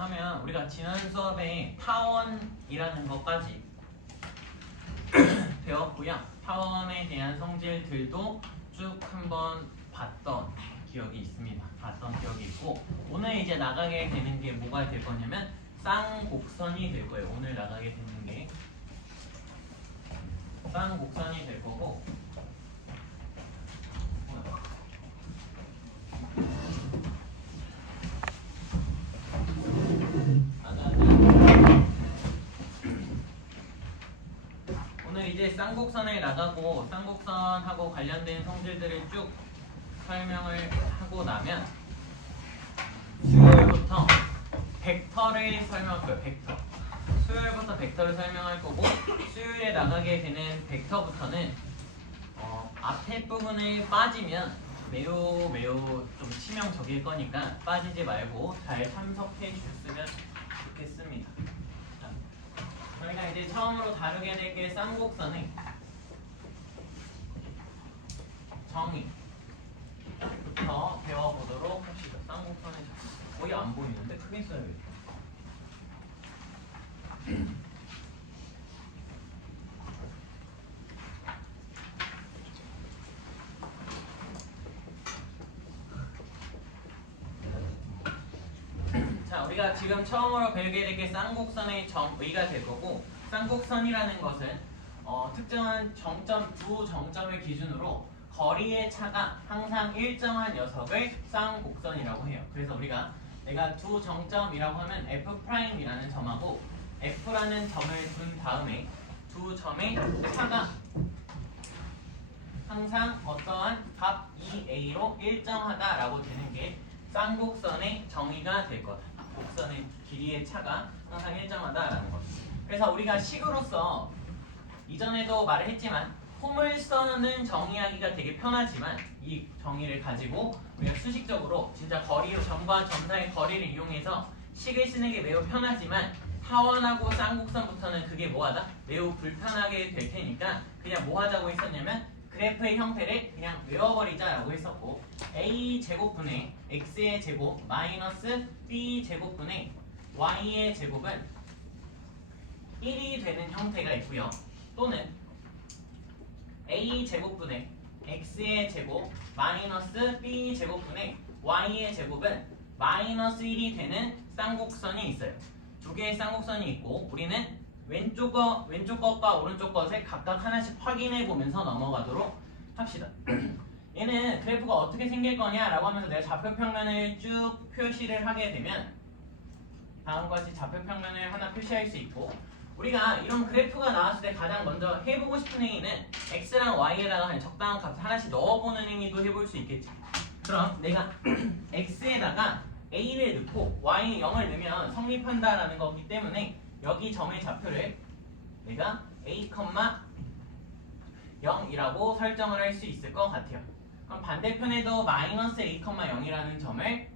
하면 우리가 지난 수업에 타원이라는 것까지 배웠고요. 타원에 대한 성질들도 쭉 한번 봤던 기억이 있습니다. 봤던 기억이 있고 오늘 이제 나가게 되는 게 뭐가 될 거냐면 쌍곡선이 될 거예요. 오늘 나가게 되는 게 쌍곡선이 될 거고 오늘 이제 쌍곡선을 나가고 쌍곡선하고 관련된 성질들을 쭉 설명을 하고 나면 수요일부터 벡터를 설명할 거예요. 벡터. 수요일부터 벡터를 설명할 거고 수요일에 나가게 되는 벡터부터는 앞에 부분을 빠지면 매우 좀 치명적일 거니까 빠지지 말고 잘 참석해 주셨으면 좋겠습니다. 자, 저희가 이제 처음으로 다루게 될 게 쌍곡선의 정의부터 배워보도록 합시다. 쌍곡선의 거의 안 보이는데 크게 써야겠다. 자, 우리가 지금 처음으로 배우게 될 게 쌍곡선의 정의가 될 거고 쌍곡선이라는 것은 특정한 정점, 두 정점을 기준으로 거리의 차가 항상 일정한 녀석을 쌍곡선이라고 해요. 그래서 우리가 내가 두 정점이라고 하면 F'이라는 점하고 F라는 점을 둔 다음에 두 점의 차가 항상 어떠한 값 2a로 일정하다라고 되는 게 쌍곡선의 정의가 될 거다. 곡선의 길이의 차가 항상 일정하다라는 것. 그래서 우리가 식으로서 이전에도 말을 했지만 포물선은 정의하기가 되게 편하지만 이 정의를 가지고 우리가 수식적으로 진짜 점과 점 사이의 거리를 이용해서 식을 쓰는 게 매우 편하지만 타원하고 쌍곡선부터는 그게 뭐하다? 매우 불편하게 될 테니까 그냥 뭐 하자고 했었냐면 그래프의 형태를 그냥 외워버리자라고 했었고 a 제곱분의 x의 제곱 마이너스 b 제곱분의 y의 제곱은 1이 되는 형태가 있고요. 또는 a 제곱분의 x의 제곱 마이너스 b 제곱분의 y의 제곱은 마이너스 1이 되는 쌍곡선이 있어요. 두 개의 쌍곡선이 있고 우리는 왼쪽 것과 오른쪽 것을 각각 하나씩 확인해 보면서 넘어가도록 합시다. 얘는 그래프가 어떻게 생길 거냐라고 하면서 내가 좌표평면을 쭉 표시를 하게 되면 다음과 같이 좌표평면을 하나 표시할 수 있고 우리가 이런 그래프가 나왔을 때 가장 먼저 해보고 싶은 행위는 x랑 y에다가 적당한 값을 하나씩 넣어보는 행위도 해볼 수 있겠지. 그럼 내가 x에다가 a를 넣고 y에 0을 넣으면 성립한다라는 거기 때문에 여기 점의 좌표를 내가 a, 0이라고 설정을 할 수 있을 것 같아요. 그럼 반대편에도 마이너스 a, 0이라는 점을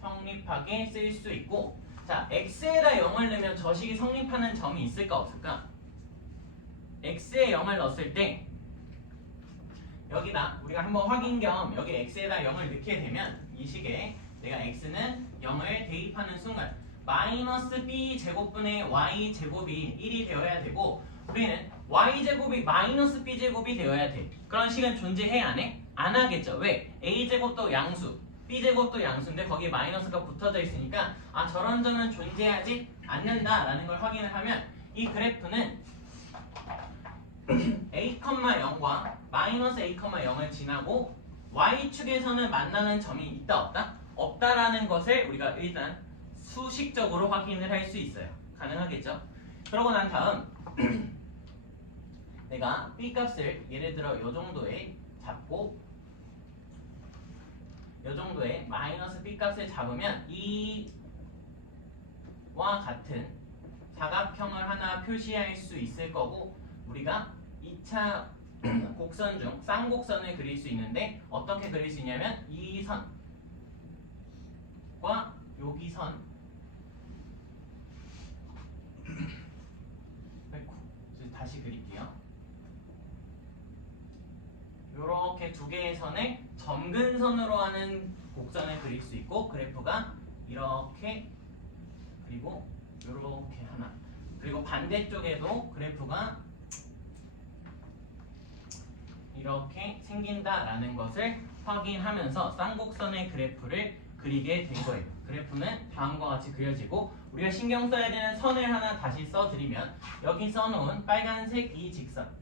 성립하게 쓸 수 있고 자, x에다 0을 넣으면 저식이 성립하는 점이 있을까 없을까? x에 0을 넣었을 때 여기다 우리가 한번 확인 겸 여기 x에다 0을 넣게 되면 이 식에 내가 x는 0을 대입하는 순간 마이너스 b 제곱분의 y 제곱이 1이 되어야 되고 우리는 y 제곱이 마이너스 b 제곱이 되어야 돼. 그런 식은 존재해 안 해? 안 하겠죠. 왜? a 제곱도 양수 b 제곱도 양수인데 거기에 마이너스가 붙어져 있으니까 저런 점은 존재하지 않는다라는 걸 확인을 하면 이 그래프는 a, 0과 마이너스 a, 0을 지나고 y축에서는 만나는 점이 있다 없다? 없다라는 것을 우리가 일단 수식적으로 확인을 할 수 있어요. 가능하겠죠? 그러고 난 다음 내가 b 값을 예를 들어 요 정도에 잡고 요 정도의 마이너스 b 값을 잡으면 이와 같은 사각형을 하나 표시할 수 있을 거고 우리가 2차 곡선 중 쌍곡선을 그릴 수 있는데 어떻게 그릴 수 있냐면 이 선과 여기 선 다시 그릴게요. 이렇게 두 개의 선을 점근선으로 하는 곡선을 그릴 수 있고 그래프가 이렇게 그리고 이렇게 하나. 그리고 반대쪽에도 그래프가 이렇게 생긴다라는 것을 확인하면서 쌍곡선의 그래프를 그리게 된 거예요. 그래프는 다음과 같이 그려지고 우리가 신경 써야 되는 선을 하나 다시 써드리면 여기 써놓은 빨간색 이 직선과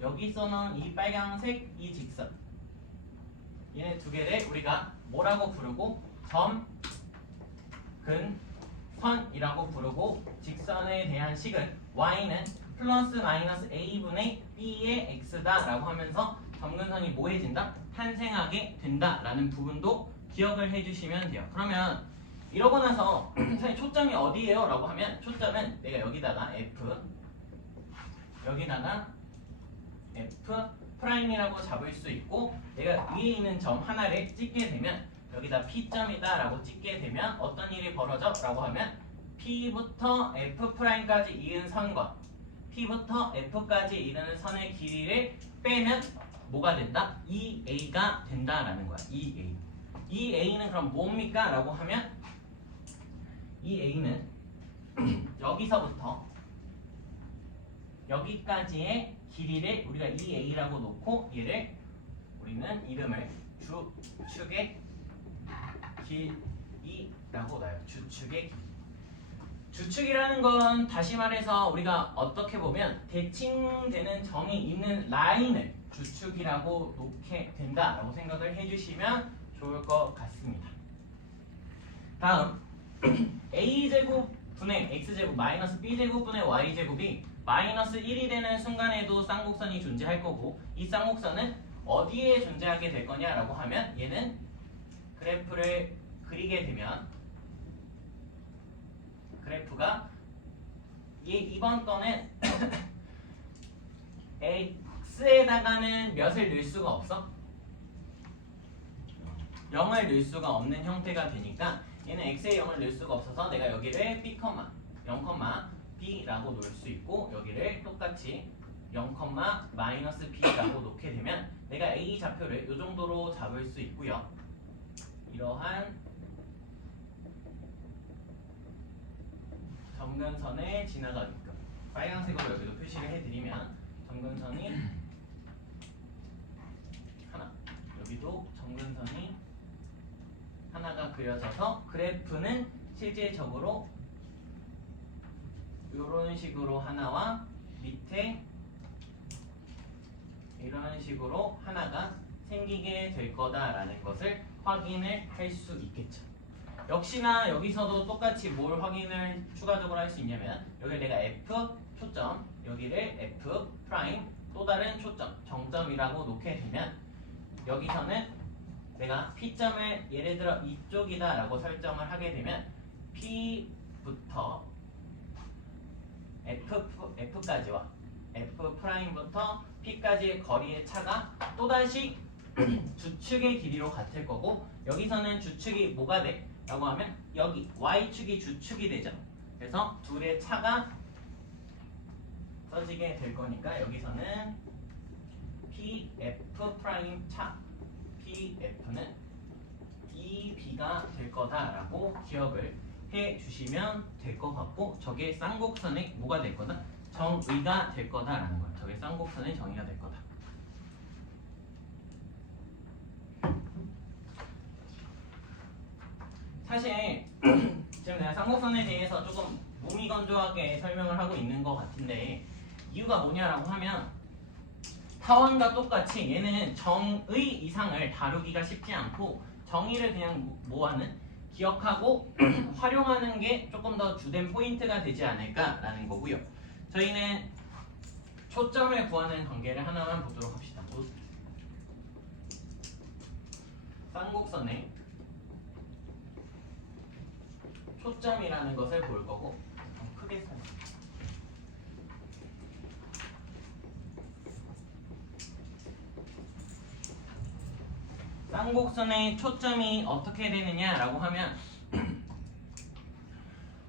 여기 써놓은 이 빨간색 이 직선, 얘네 두 개를 우리가 뭐라고 부르고 점, 근, 선이라고 부르고 직선에 대한 식은 y는 플러스 마이너스 a분의 b의 x다 라고 하면서 점근선이 뭐 해진다? 탄생하게 된다 라는 부분도 기억을 해주시면 돼요. 그러면 이러고 나서 선생님 초점이 어디예요? 라고 하면 초점은 내가 여기다가 f, 여기다가 f 프라임이라고 잡을 수 있고, 내가 위에 있는 점 하나를 찍게 되면 여기다 P점이다 라고 찍게 되면 어떤 일이 벌어져? 라고 하면 P부터 F'까지 이은 선과 P부터 F까지 이르는 선의 길이를 빼면 뭐가 된다? 2A가 된다라는 거야. 2A. 2A는 그럼 뭡니까? 라고 하면 2A는 여기서부터 여기까지의 길이를 우리가 2A라고 놓고 얘를 우리는 이름을 주축의 길이라고 놔요. 주축의 길이. 주축이라는 건 다시 말해서 우리가 어떻게 보면 대칭되는 점이 있는 라인을 주축이라고 놓게 된다라고 생각을 해주시면 좋을 것 같습니다. 다음 a제곱 분의 x제곱 마이너스 b제곱 분의 y제곱이 마이너스 1이 되는 순간에도 쌍곡선이 존재할 거고, 이 쌍곡선은 어디에 존재하게 될 거냐라고 하면 얘는 그래프를 그리게 되면 그래프가 이번 거는 x에다가는 몇을 넣을 수가 없어? 0을 넣을 수가 없는 형태가 되니까 얘는 x에 0을 넣을 수가 없어서 내가 여기를 b, 0, b라고 놓을 수 있고, 여기를 똑같이 0, 마이너스 b라고 놓게 되면 내가 a 좌표를 이 정도로 잡을 수 있고요. 이러한 점근선에 지나가게끔 빨간색으로 여기도 표시를 해드리면 점근선이 하나, 여기도 점근선이 하나가 그려져서 그래프는 실질적으로 이런 식으로 하나와 밑에 이런 식으로 하나가 생기게 될 거다라는 것을 확인을 할 수 있겠죠. 역시나 여기서도 똑같이 뭘 확인을 추가적으로 할 수 있냐면 여기를 내가 F 초점, 여기를 F 프라임 또 다른 초점, 정점이라고 놓게 되면 여기서는 내가 P점을 예를 들어 이쪽이다 라고 설정을 하게 되면 P부터 F까지와 F 프라임부터 P까지의 거리의 차가 또다시 주축의 길이로 같을 거고, 여기서는 주축이 뭐가 돼? 라고 하면 여기 Y축이 주축이 되죠. 그래서 둘의 차가 써지게 될 거니까 여기서는 PF 프라임 차 PF는 EB가 될 거다라고 기억을 해 주시면 될 것 같고, 저게 쌍곡선의 뭐가 될 거다? 정의가 될 거다라는 거야. 저게 쌍곡선의 정의가 될 거다. 사실 지금 내가 쌍곡선에 대해서 조금 무미건조하게 설명을 하고 있는 것 같은데, 이유가 뭐냐라고 하면 타원과 똑같이 얘는 정의 이상을 다루기가 쉽지 않고 정의를 그냥 뭐하는 기억하고 활용하는 게 조금 더 주된 포인트가 되지 않을까라는 거고요. 저희는 초점을 구하는 관계를 하나만 보도록 합시다. 쌍곡선의 초점이라는 것을 볼 거고, 크게 써. 쌍곡선의 초점이 어떻게 되느냐라고 하면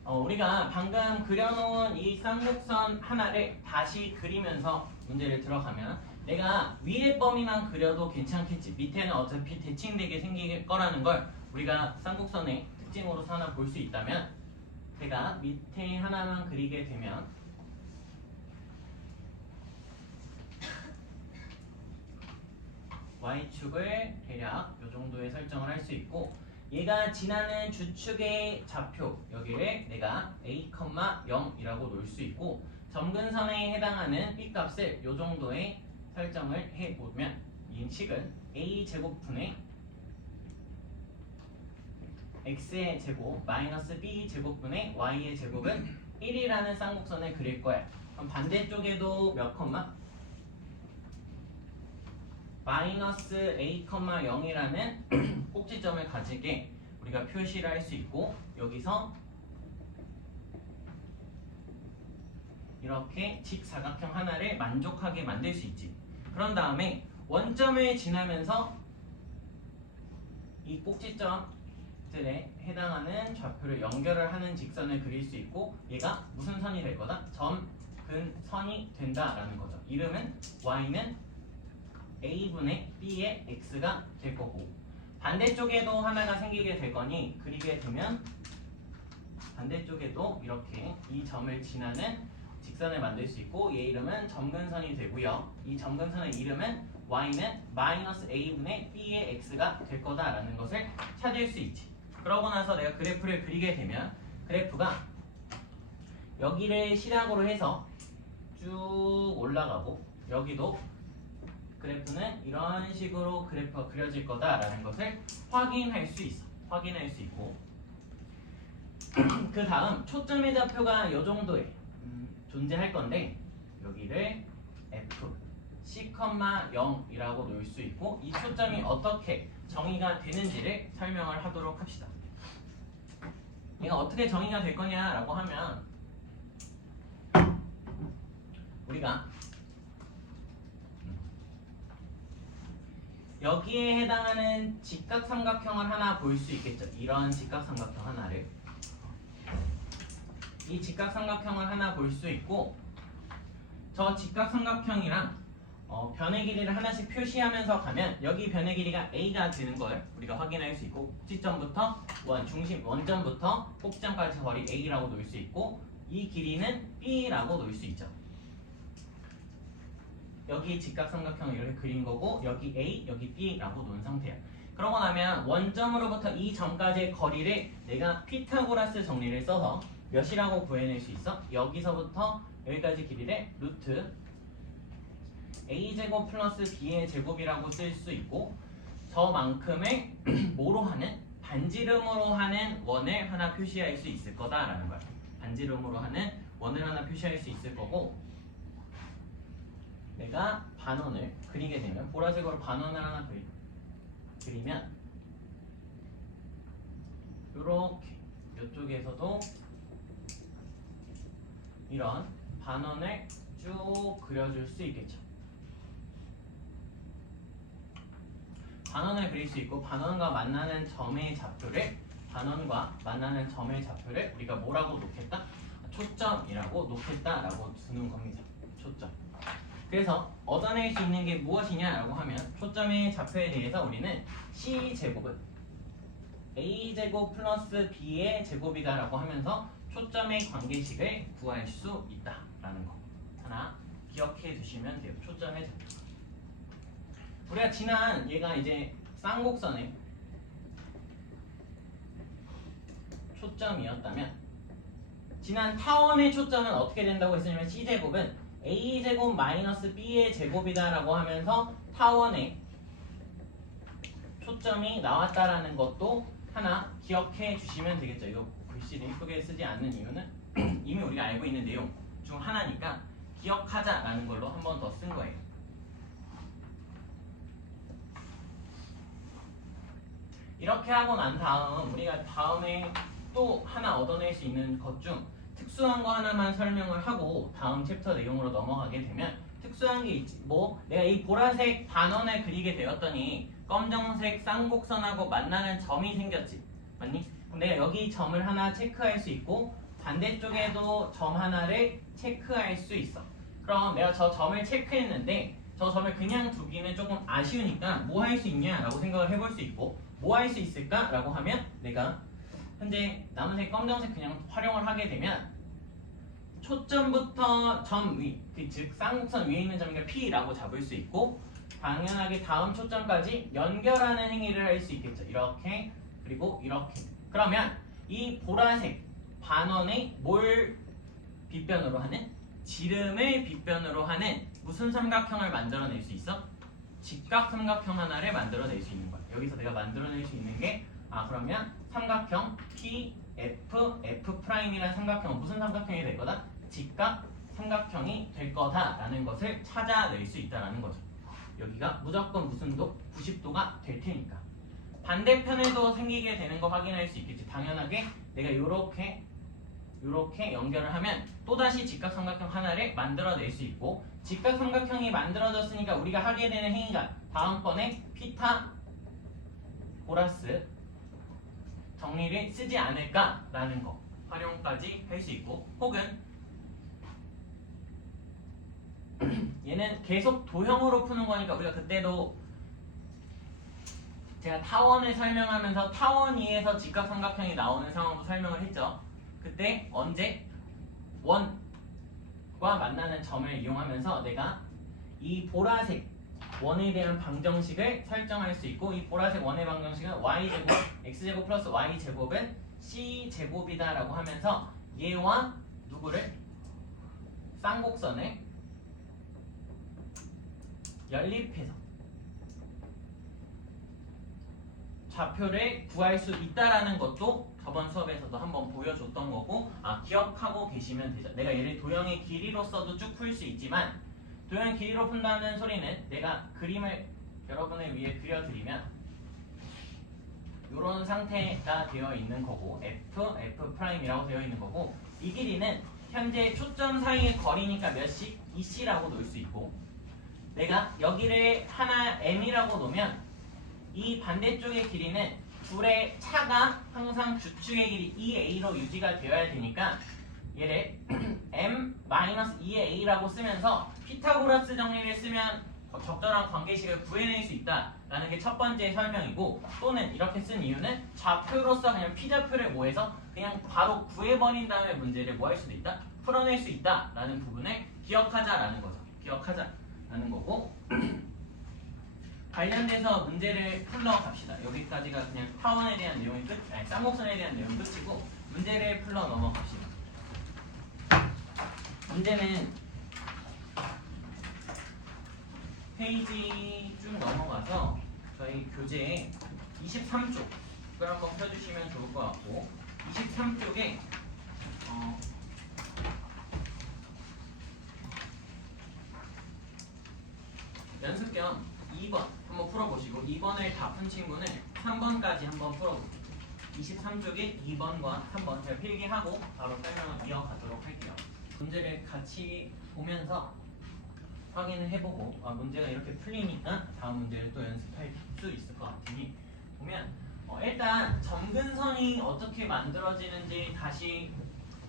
우리가 방금 그려놓은 이 쌍곡선 하나를 다시 그리면서 문제를 들어가면 내가 위에 범위만 그려도 괜찮겠지, 밑에는 어차피 대칭되게 생길 거라는 걸 우리가 쌍곡선의 특징으로서 하나 볼 수 있다면 제가 밑에 하나만 그리게 되면 y축을 대략 이 정도의 설정을 할 수 있고 얘가 지나는 주축의 좌표 여기를 내가 a, 0이라고 놓을 수 있고 점근선에 해당하는 b값을 이 정도의 설정을 해보면 이 식은 a제곱분의 x의 제곱 마이너스 b제곱분의 y의 제곱은 1이라는 쌍곡선을 그릴 거야. 그럼 반대쪽에도 몇 컴마? 마이너스 a, 0이라는 꼭지점을 가지게 우리가 표시를 할 수 있고 여기서 이렇게 직사각형 하나를 만족하게 만들 수 있지. 그런 다음에 원점을 지나면서 이 꼭지점들에 해당하는 좌표를 연결을 하는 직선을 그릴 수 있고 얘가 무슨 선이 될 거다? 점근선이 된다라는 거죠. 이름은 y는 a분의 b의 x가 될 거고 반대쪽에도 하나가 생기게 될 거니 그리게 되면 반대쪽에도 이렇게 이 점을 지나는 직선을 만들 수 있고 얘 이름은 점근선이 되고요. 이 점근선의 이름은 y는 마이너스 a분의 b의 x가 될 거다라는 것을 찾을 수 있지. 그러고 나서 내가 그래프를 그리게 되면 그래프가 여기를 시작으로 해서 쭉 올라가고 여기도 그래프는 이런 식으로 그래프가 그려질 거다라는 것을 확인할 수 있어. 확인할 수 있고 그 다음 초점의 좌표가 이 정도에 존재할 건데 여기를 f c, 0이라고 놓을 수 있고 이 초점이 어떻게 정의가 되는지를 설명을 하도록 합시다. 얘가 어떻게 정의가 될 거냐라고 하면 우리가 여기에 해당하는 직각삼각형을 하나 볼 수 있겠죠. 이런 직각삼각형 하나를 이 직각삼각형을 하나 볼 수 있고 저 직각삼각형이랑 변의 길이를 하나씩 표시하면서 가면 여기 변의 길이가 a가 되는 걸 우리가 확인할 수 있고 꼭지점부터 원점부터 꼭지점까지 거리 a라고 놓을 수 있고 이 길이는 b라고 놓을 수 있죠. 여기 직각삼각형을 이렇게 그린 거고 여기 a, 여기 b라고 놓은 상태야. 그러고 나면 원점으로부터 이 점까지의 거리를 내가 피타고라스 정리를 써서 몇이라고 구해낼 수 있어? 여기서부터 여기까지 길이를 루트 a제곱 플러스 b의 제곱이라고 쓸 수 있고 저만큼을 뭐로 하는? 반지름으로 하는 원을 하나 표시할 수 있을 거다라는 거야. 반지름으로 하는 원을 하나 표시할 수 있을 거고 내가 반원을 그리게 되면 보라색으로 반원을 하나 그리면 이렇게 이쪽에서도 이런 반원을 쭉 그려줄 수 있겠죠. 반원을 그릴 수 있고 반원과 만나는 점의 좌표를 우리가 뭐라고 놓겠다? 초점이라고 놓겠다라고 두는 겁니다. 초점. 그래서 얻어낼 수 있는 게 무엇이냐라고 하면 초점의 좌표에 대해서 우리는 c제곱은 a제곱 플러스 b의 제곱이다라고 하면서 초점의 관계식을 구할 수 있다라는 거 하나 기억해 두시면 돼요. 초점의 좌표. 우리가 지난 얘가 이제 쌍곡선의 초점이었다면 지난 타원의 초점은 어떻게 된다고 했냐면 c제곱은 a제곱 마이너스 b의 제곱이다라고 하면서 타원의 초점이 나왔다라는 것도 하나 기억해 주시면 되겠죠. 이거 글씨를 이쁘게 쓰지 않는 이유는 이미 우리가 알고 있는 내용 중 하나니까 기억하자라는 걸로 한 번 더 쓴 거예요. 이렇게 하고 난 다음 우리가 다음에 또 하나 얻어낼 수 있는 것 중 특수한 거 하나만 설명을 하고 다음 챕터 내용으로 넘어가게 되면 특수한 게 있지. 뭐 내가 이 보라색 반원을 그리게 되었더니 검정색 쌍곡선하고 만나는 점이 생겼지. 맞니? 그럼 내가 여기 점을 하나 체크할 수 있고 반대쪽에도 점 하나를 체크할 수 있어. 그럼 내가 저 점을 체크했는데 저 점을 그냥 두기는 조금 아쉬우니까 뭐 할 수 있냐라고 생각을 해볼 수 있고 뭐 할 수 있을까? 라고 하면 내가 현재 남은색 검정색 그냥 활용을 하게 되면 초점부터 점 위, 즉 쌍곡선 위에 있는 점이 P라고 잡을 수 있고 당연하게 다음 초점까지 연결하는 행위를 할 수 있겠죠. 이렇게 그리고 이렇게. 그러면 이 보라색 반원의 뭘 빗변으로 하는? 지름을 빗변으로 하는 무슨 삼각형을 만들어낼 수 있어? 직각 삼각형 하나를 만들어낼 수 있는 거야. 여기서 내가 만들어낼 수 있는 게 그러면 삼각형 F''이라는 삼각형은 무슨 삼각형이 될 거다? 직각 삼각형이 될 거다라는 것을 찾아낼 수 있다라는 거죠. 여기가 무조건 무슨 도? 90도가 될 테니까. 반대편에도 생기게 되는 거 확인할 수 있겠지. 당연하게 내가 요렇게 연결을 하면 또다시 직각삼각형 하나를 만들어낼 수 있고 직각삼각형이 만들어졌으니까 우리가 하게 되는 행위가 다음번에 피타고라스 정리를 쓰지 않을까라는 거 활용까지 할 수 있고 혹은 얘는 계속 도형으로 푸는 거니까 우리가 그때도 제가 타원을 설명하면서 타원 위에서 직각삼각형이 나오는 상황도 설명을 했죠. 그때 언제? 원과 만나는 점을 이용하면서 내가 이 보라색 원에 대한 방정식을 설정할 수 있고 이 보라색 원의 방정식은 y제곱 x제곱 플러스 y제곱은 c제곱이다 라고 하면서 얘와 누구를? 쌍곡선을 연립해서 좌표를 구할 수 있다라는 것도 저번 수업에서도 한번 보여줬던 거고 기억하고 계시면 되죠. 내가 얘를 도형의 길이로서도 쭉 풀 수 있지만 도형의 길이로 푼다는 소리는 내가 그림을 여러분을 위해 그려드리면 이런 상태가 되어 있는 거고 F'이라고 되어 있는 거고 이 길이는 현재 초점 사이의 거리니까 몇씩? 2C라고 놓을 수 있고 내가 여기를 하나 M이라고 놓으면 이 반대쪽의 길이는 둘의 차가 항상 주축의 길이 2A로 유지가 되어야 되니까 얘를 M-2A라고 쓰면서 피타고라스 정리를 쓰면 적절한 관계식을 구해낼 수 있다라는 게 첫 번째 설명이고 또는 이렇게 쓴 이유는 좌표로서 그냥 P좌표를 모해서 그냥 바로 구해버린 다음에 문제를 뭐 할 수도 있다? 풀어낼 수 있다라는 부분을 기억하자라는 거죠. 기억하자라는 거고 관련돼서 문제를 풀러 갑시다. 여기까지가 그냥 타원에 대한 내용이 끝, 쌍곡선에 대한 내용이 끝이고 문제를 풀러 넘어갑시다. 문제는 페이지 쭉 넘어가서 저희 교재 23쪽을 한번 펴주시면 좋을 것 같고 23쪽에 연습 겸 2번 한번 풀어보시고 2번을 다 푼 친구는 3번까지 한번 풀어볼게요. 23쪽에 2번과 3번 제가 필기하고 바로 설명을 이어가도록 할게요. 문제를 같이 보면서 확인을 해보고 문제가 이렇게 풀리니까 다음 문제를 또 연습할 수 있을 것 같으니 보면 일단 점근선이 어떻게 만들어지는지 다시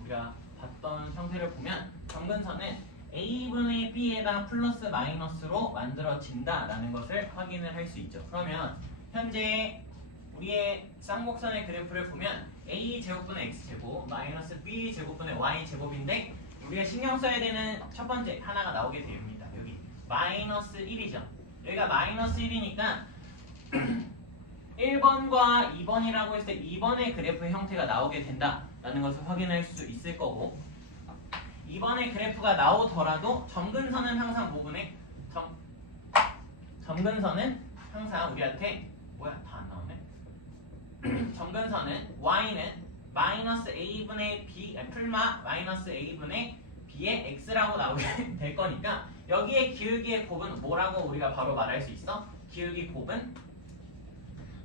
우리가 봤던 형태를 보면 점근선은 A분의 B에다 플러스 마이너스로 만들어진다라는 것을 확인을 할 수 있죠. 그러면 현재 우리의 쌍곡선의 그래프를 보면 A제곱분의 X제곱 마이너스 B제곱분의 Y제곱인데 우리가 신경 써야 되는 첫 번째 하나가 나오게 됩니다. 여기 마이너스 1이죠. 여기가 마이너스 1이니까 1번과 2번이라고 했을 때 2번의 그래프 형태가 나오게 된다라는 것을 확인할 수 있을 거고 2번의 그래프가 나오더라도 점근선은 항상 뭐분의 점근선은 항상 우리한테 다 안 나오네. 점근선은 y는 마이너스 a분의 b 풀마 마이너스 a분의 b의 x라고 나오게 될 거니까 여기에 기울기의 곱은 뭐라고 우리가 바로 말할 수 있어? 기울기 곱은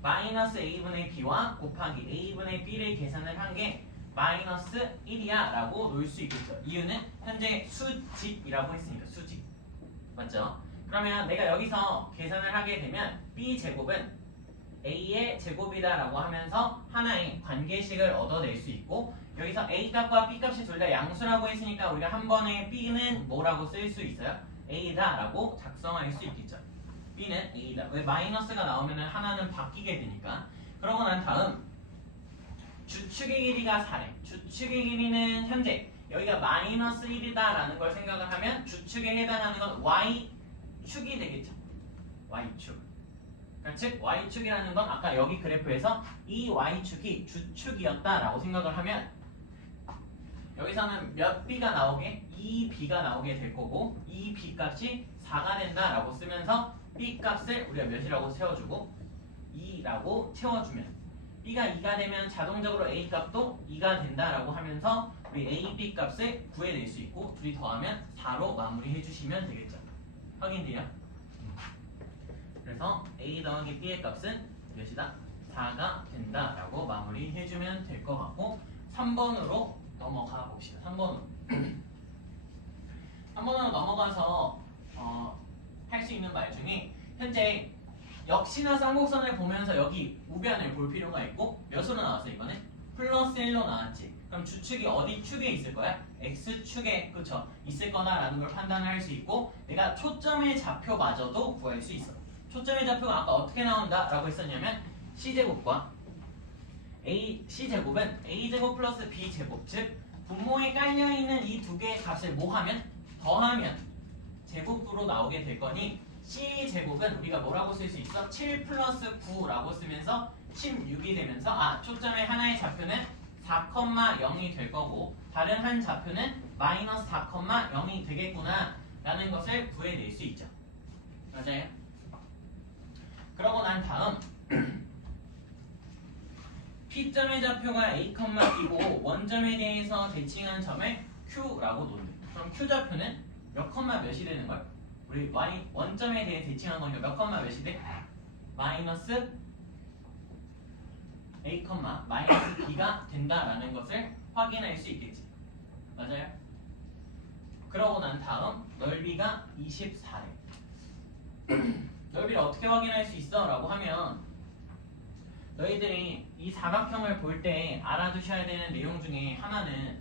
마이너스 a분의 b와 곱하기 a분의 b를 계산을 한 게 마이너스 1이야 라고 놓을 수 있겠죠. 이유는 현재 수직이라고 했으니까 수직 맞죠? 그러면 내가 여기서 계산을 하게 되면 b제곱은 a의 제곱이다 라고 하면서 하나의 관계식을 얻어낼 수 있고 여기서 a값과 b값이 둘 다 양수라고 했으니까 우리가 한 번에 b는 뭐라고 쓸 수 있어요? a다 라고 작성할 수 있겠죠. B는 A다. 왜 마이너스가 나오면은 하나는 바뀌게 되니까. 그러고 난 다음 주축의 길이가 4래. 주축의 길이는 현재 여기가 마이너스 1이다 라는 걸 생각을 하면 주축에 해당하는 건 Y축이 되겠죠. Y축. 그러니까 즉 Y축이라는 건 아까 여기 그래프에서 이 Y축이 주축이었다라고 생각을 하면 여기서는 몇 B가 나오게? 2B가 나오게 될 거고 이 B 값이 4가 된다라고 쓰면서 B 값을 우리가 몇이라고 채워주고 2라고 채워주면 B가 2가 되면 자동적으로 A 값도 2가 된다라고 하면서 우리 A, B 값을 구해낼 수 있고 둘이 더하면 4로 마무리해 주시면 되겠죠. 확인돼요? 그래서 A 더하기 B의 값은 몇이다? 4가 된다라고 마무리해주면 될 것 같고 3번으로 넘어가 봅시다. 3번으로 3번으로 넘어가서 할 수 있는 말 중에 현재 역시나 쌍곡선을 보면서 여기 우변을 볼 필요가 있고 몇으로 나왔어 이번에? 플러스 1로 나왔지. 그럼 주축이 어디 축에 있을 거야? X축에 그쵸? 있을 거다라는 걸 판단할 수 있고 내가 초점의 좌표마저도 구할 수 있어. 초점의 좌표가 아까 어떻게 나온다? 라고 했었냐면 C제곱과 C제곱은 A제곱 플러스 B제곱 즉 분모에 깔려있는 이 두 개의 값을 모하면 더하면 제곱으로 나오게 될 거니 C제곱은 우리가 뭐라고 쓸 수 있어? 7 플러스 9라고 쓰면서 16이 되면서 초점의 하나의 좌표는 4,0이 될 거고 다른 한 좌표는 마이너스 4,0이 되겠구나 라는 것을 구해낼 수 있죠. 맞아요? 그러고 난 다음 P점의 좌표가 A, B고 원점에 대해서 대칭한 점을 Q라고 놓는다. 그럼 Q좌표는 몇 컴마 몇이 되는 거야? 우리 Y 원점에 대해 대칭한 거니까 몇 컴마 몇이 돼? 마이너스 A, 마이너스 B가 된다라는 것을 확인할 수 있겠지. 맞아요? 그러고 난 다음 넓이가 24래. 넓이를 어떻게 확인할 수 있어? 라고 하면 너희들이 이 사각형을 볼 때 알아두셔야 되는 내용 중에 하나는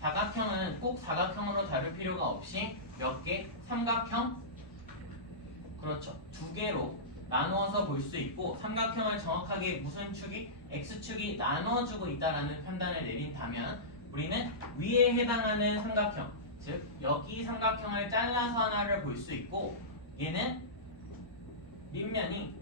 사각형은 꼭 사각형으로 다룰 필요가 없이 몇 개? 삼각형? 그렇죠. 두 개로 나누어서 볼 수 있고 삼각형을 정확하게 무슨 축이? X축이 나눠주고 있다는 판단을 내린다면 우리는 위에 해당하는 삼각형 즉 여기 삼각형을 잘라서 하나를 볼 수 있고 얘는 밑면이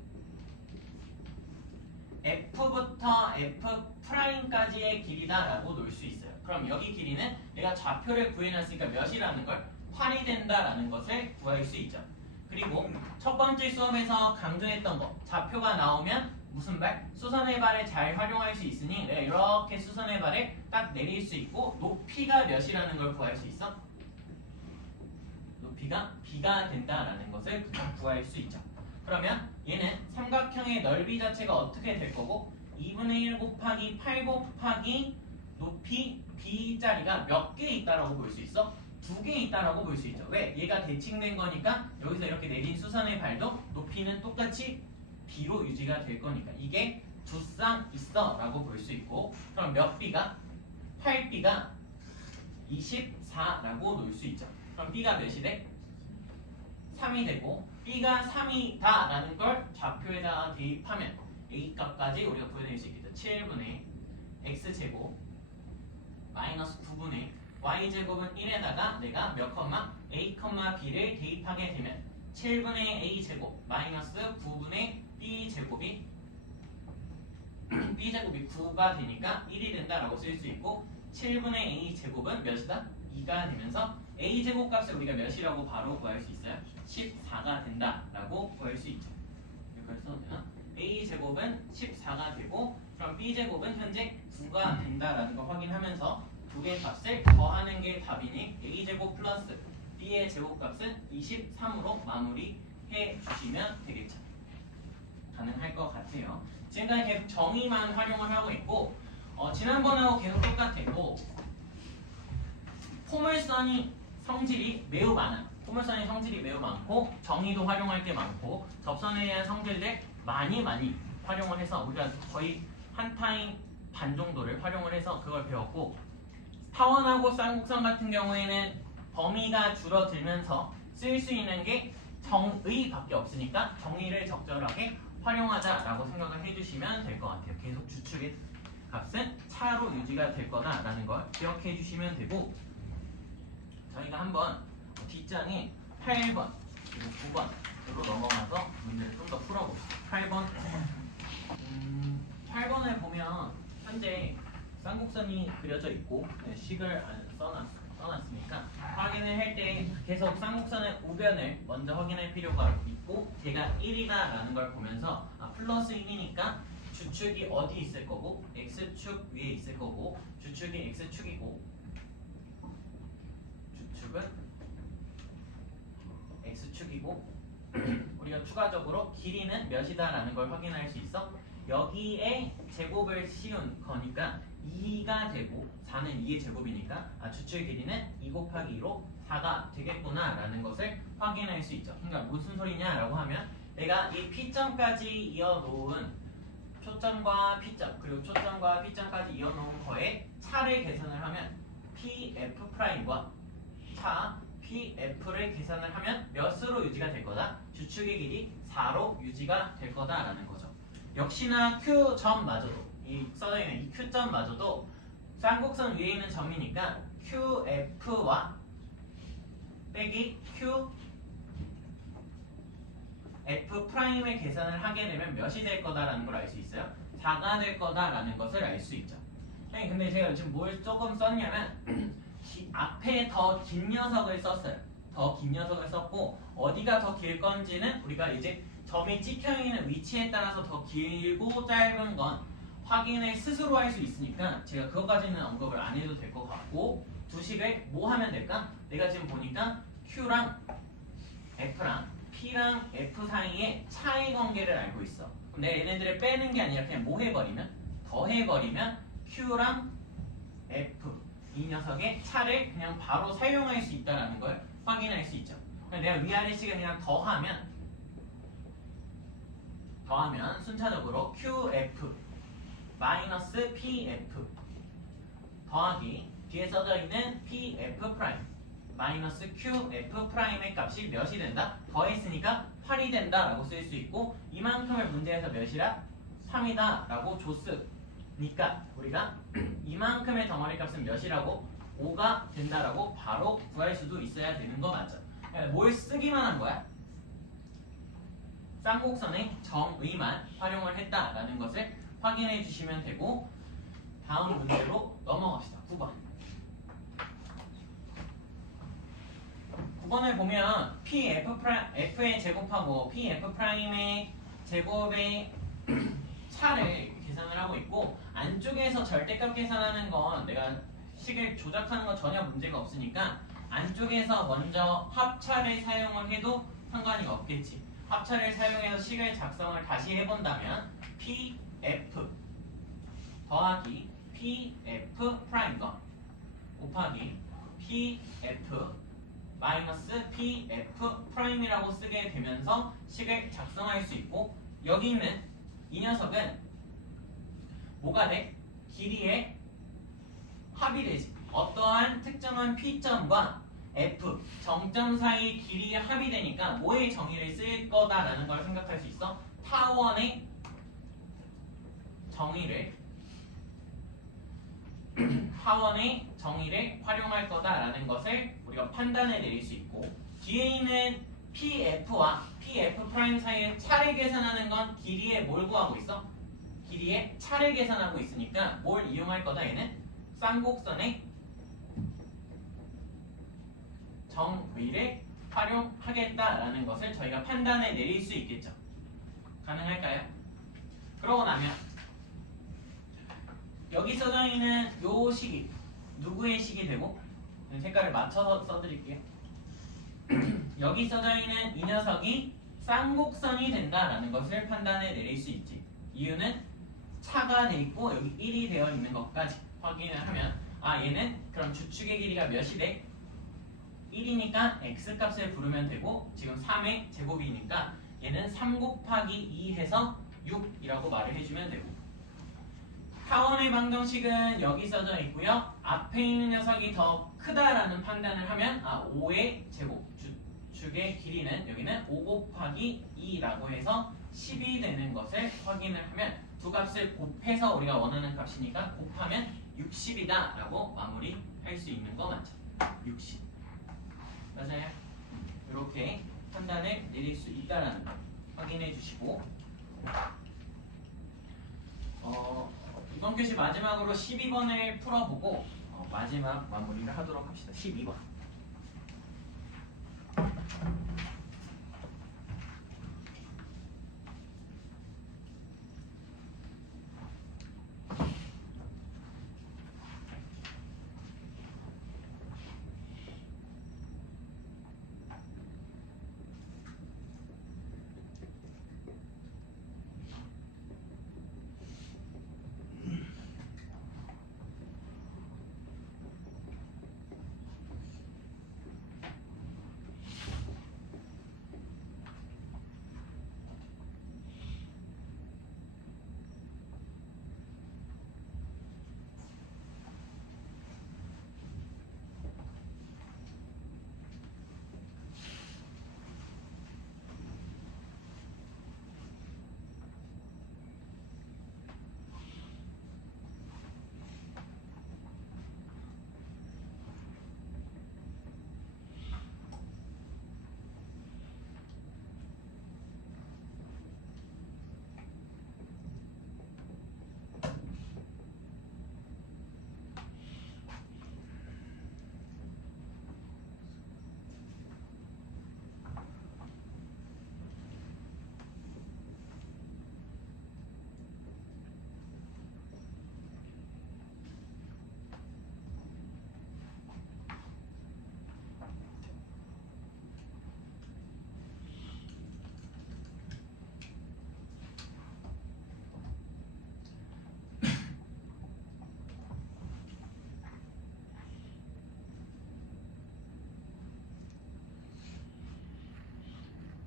F부터 F'까지의 길이다라고 놓을 수 있어요. 그럼 여기 길이는 내가 좌표를 구해놨으니까 몇이라는 걸 8이 된다라는 것을 구할 수 있죠. 그리고 첫 번째 수업에서 강조했던 거 좌표가 나오면 무슨 발? 수선의 발을 잘 활용할 수 있으니 내가 이렇게 수선의 발을 딱 내릴 수 있고 높이가 몇이라는 걸 구할 수 있어? 높이가 B가 된다라는 것을 구할 수 있죠. 그러면 얘는 삼각형의 넓이 자체가 어떻게 될 거고 2분의 1 곱하기 8 곱하기 높이 B자리가 몇 개 있다라고 볼 수 있어? 2개 있다라고 볼 수 있죠. 왜? 얘가 대칭된 거니까 여기서 이렇게 내린 수선의 발도 높이는 똑같이 B로 유지가 될 거니까 이게 두 쌍 있어 라고 볼 수 있고 그럼 몇 B가? 8B가 24라고 놓을 수 있죠. 그럼 B가 몇이 돼? 3이 되고 B가 3이다 라는 걸 좌표에다가 대입하면 A 값까지 우리가 구해낼 수 있겠죠. 7분의 X제곱 마이너스 9분의 Y제곱은 1에다가 내가 몇 컴마? A, B를 대입하게 되면 7분의 A제곱 마이너스 9분의 B제곱이 B제곱이 9가 되니까 1이 된다라고 쓸 수 있고 7분의 A제곱은 몇이다? 2가 되면서 A제곱 값을 우리가 몇이라고 바로 구할 수 있어요? 14가 된다라고 구할 수 있죠. 여기까지 써도 되나? A제곱은 14가 되고 그럼 B제곱은 현재 9가 된다라는 걸 확인하면서 두 개의 값을 더하는 게 답이니 A제곱 플러스 B의 제곱값은 23으로 마무리해 주시면 되겠죠. 가능할 것 같아요. 지금까지 계속 정의만 활용을 하고 있고 지난번하고 계속 똑같고 포물선이 성질이 매우 많아요. 포물선이 성질이 매우 많고 정의도 활용할 게 많고 접선에 대한 성질들 많이 활용을 해서 우리가 거의 한 타임 반 정도를 활용을 해서 그걸 배웠고 타원하고 쌍곡선 같은 경우에는 범위가 줄어들면서 쓸 수 있는 게 정의밖에 없으니까 정의를 적절하게 활용하자라고 생각을 해주시면 될 것 같아요. 계속 주축의 값은 차로 유지가 될 거다라는 걸 기억해 주시면 되고, 저희가 한번 뒷장에 8번 그리고 9번으로 넘어가서 문제를 좀 더 풀어봅시다. 8번을 보면 현재 쌍곡선이 그려져 있고 식을 써놨으니까 확인을 할 때 계속 쌍곡선의 우변을 먼저 확인할 필요가 있고, 제가 1이다라는 걸 보면서 플러스 1이니까 주축이 어디 있을 거고 x축 위에 있을 거고, 주축이 x축이고 주축은 x축이고 우리가 추가적으로 길이는 몇이다라는 걸 확인할 수 있어. 여기에 제곱을 씌운 거니까 2가 되고 4는 2의 제곱이니까 주축의 길이는 2 곱하기 2로 4가 되겠구나 라는 것을 확인할 수 있죠. 그러니까 무슨 소리냐라고 하면 내가 이 P점까지 이어놓은 초점과 P점 그리고 초점과 P점까지 이어놓은 거에 차를 계산을 하면 PF'과 차 PF를 계산을 하면 몇으로 유지가 될 거다? 주축의 길이 4로 유지가 될 거다라는 거죠. 역시나 Q점마저도, 이 써져 있는 이 Q점마저도 쌍곡선 위에 있는 점이니까 QF와 빼기 QF'의 계산을 하게 되면 몇이 될 거다라는 걸 알 수 있어요. 4가 될 거다라는 것을 알 수 있죠. 근데 제가 지금 뭘 조금 썼냐면 앞에 더 긴 녀석을 썼어요. 더 긴 녀석을 썼고, 어디가 더 길 건지는 우리가 이제 점이 찍혀 있는 위치에 따라서 더 길고 짧은 건 확인을 스스로 할 수 있으니까 제가 그것까지는 언급을 안 해도 될 것 같고, 두 식을 뭐 하면 될까? 내가 지금 보니까 Q랑 F랑 P랑 F 사이의 차이 관계를 알고 있어. 그럼 내가 얘네들을 빼는 게 아니라 그냥 뭐 해버리면? 더해버리면 Q랑 F 이 녀석의 차를 그냥 바로 사용할 수 있다는 걸 확인할 수 있죠. 내가 위아래 식을 그냥 더하면 순차적으로 QF 마이너스 PF 더하기 뒤에 써져 있는 PF 프라임 마이너스 QF 프라임의 값이 몇이 된다? 더했으니까 8이 된다라고 쓸 수 있고, 이만큼을 문제에서 몇이라? 3이다 라고 줬으니까 우리가 이만큼의 덩어리 값은 몇이라고? 5가 된다라고 바로 구할 수도 있어야 되는 거 맞죠? 뭘 쓰기만 한 거야? 쌍곡선의 정의만 활용을 했다라는 것을 확인해 주시면 되고, 다음 문제로 넘어갑시다. 9번. 9번을 보면 F의 제곱하고 PF'의 제곱의 차를 계산을 하고 있고, 안쪽에서 절대값 계산하는 건 내가 식을 조작하는 건 전혀 문제가 없으니까 안쪽에서 먼저 합차를 사용을 해도 상관이 없겠지. 합차를 사용해서 식을 작성을 다시 해본다면 PF 더하기 PF 프라임과 곱하기 PF 마이너스 PF 프라임이라고 쓰게 되면서 식을 작성할 수 있고, 여기 있는 이 녀석은 뭐가 돼? 길이의 합이 되지. 어떠한 특정한 P점과 F 정점 사이 길이의 합이 되니까 뭐의 정의를 쓸 거다라는 걸 생각할 수 있어. 타원의 정의를 활용할 거다라는 것을 우리가 판단해 내릴 수 있고, 뒤에 있는 PF와 PF 프라임 사이의 차를 계산하는 건 길이에 뭘 구하고 있어? 길이의 차를 계산하고 있으니까 뭘 이용할 거다? 얘는 쌍곡선의 정의를 활용하겠다라는 것을 저희가 판단해 내릴 수 있겠죠. 가능할까요? 그러고 나면 여기 써져 있는 요 식이 누구의 식이 되고, 색깔을 맞춰서 써드릴게요. 여기 써져 있는 이 녀석이 쌍곡선이 된다라는 것을 판단해 내릴 수 있지. 이유는 차가 돼 있고 여기 1이 되어 있는 것까지 확인을 하면, 얘는 그럼 주축의 길이가 몇이 돼? 1이니까 x값을 부르면 되고, 지금 3의 제곱이니까 얘는 3 곱하기 2 해서 6이라고 말을 해주면 되고, 타원의 방정식은 여기 써져 있고요. 앞에 있는 녀석이 더 크다라는 판단을 하면 5의 제곱 주축의 길이는 여기는 5 곱하기 2라고 해서 10이 되는 것을 확인을 하면 두 값을 곱해서 우리가 원하는 값이니까 곱하면 60이다 라고 마무리할 수 있는 거 맞죠? 60 맞아요? 이렇게 판단을 내릴 수 있다는 거 확인해 주시고 이번 교시 마지막으로 12번을 풀어보고 마지막 마무리를 하도록 합시다. 12번.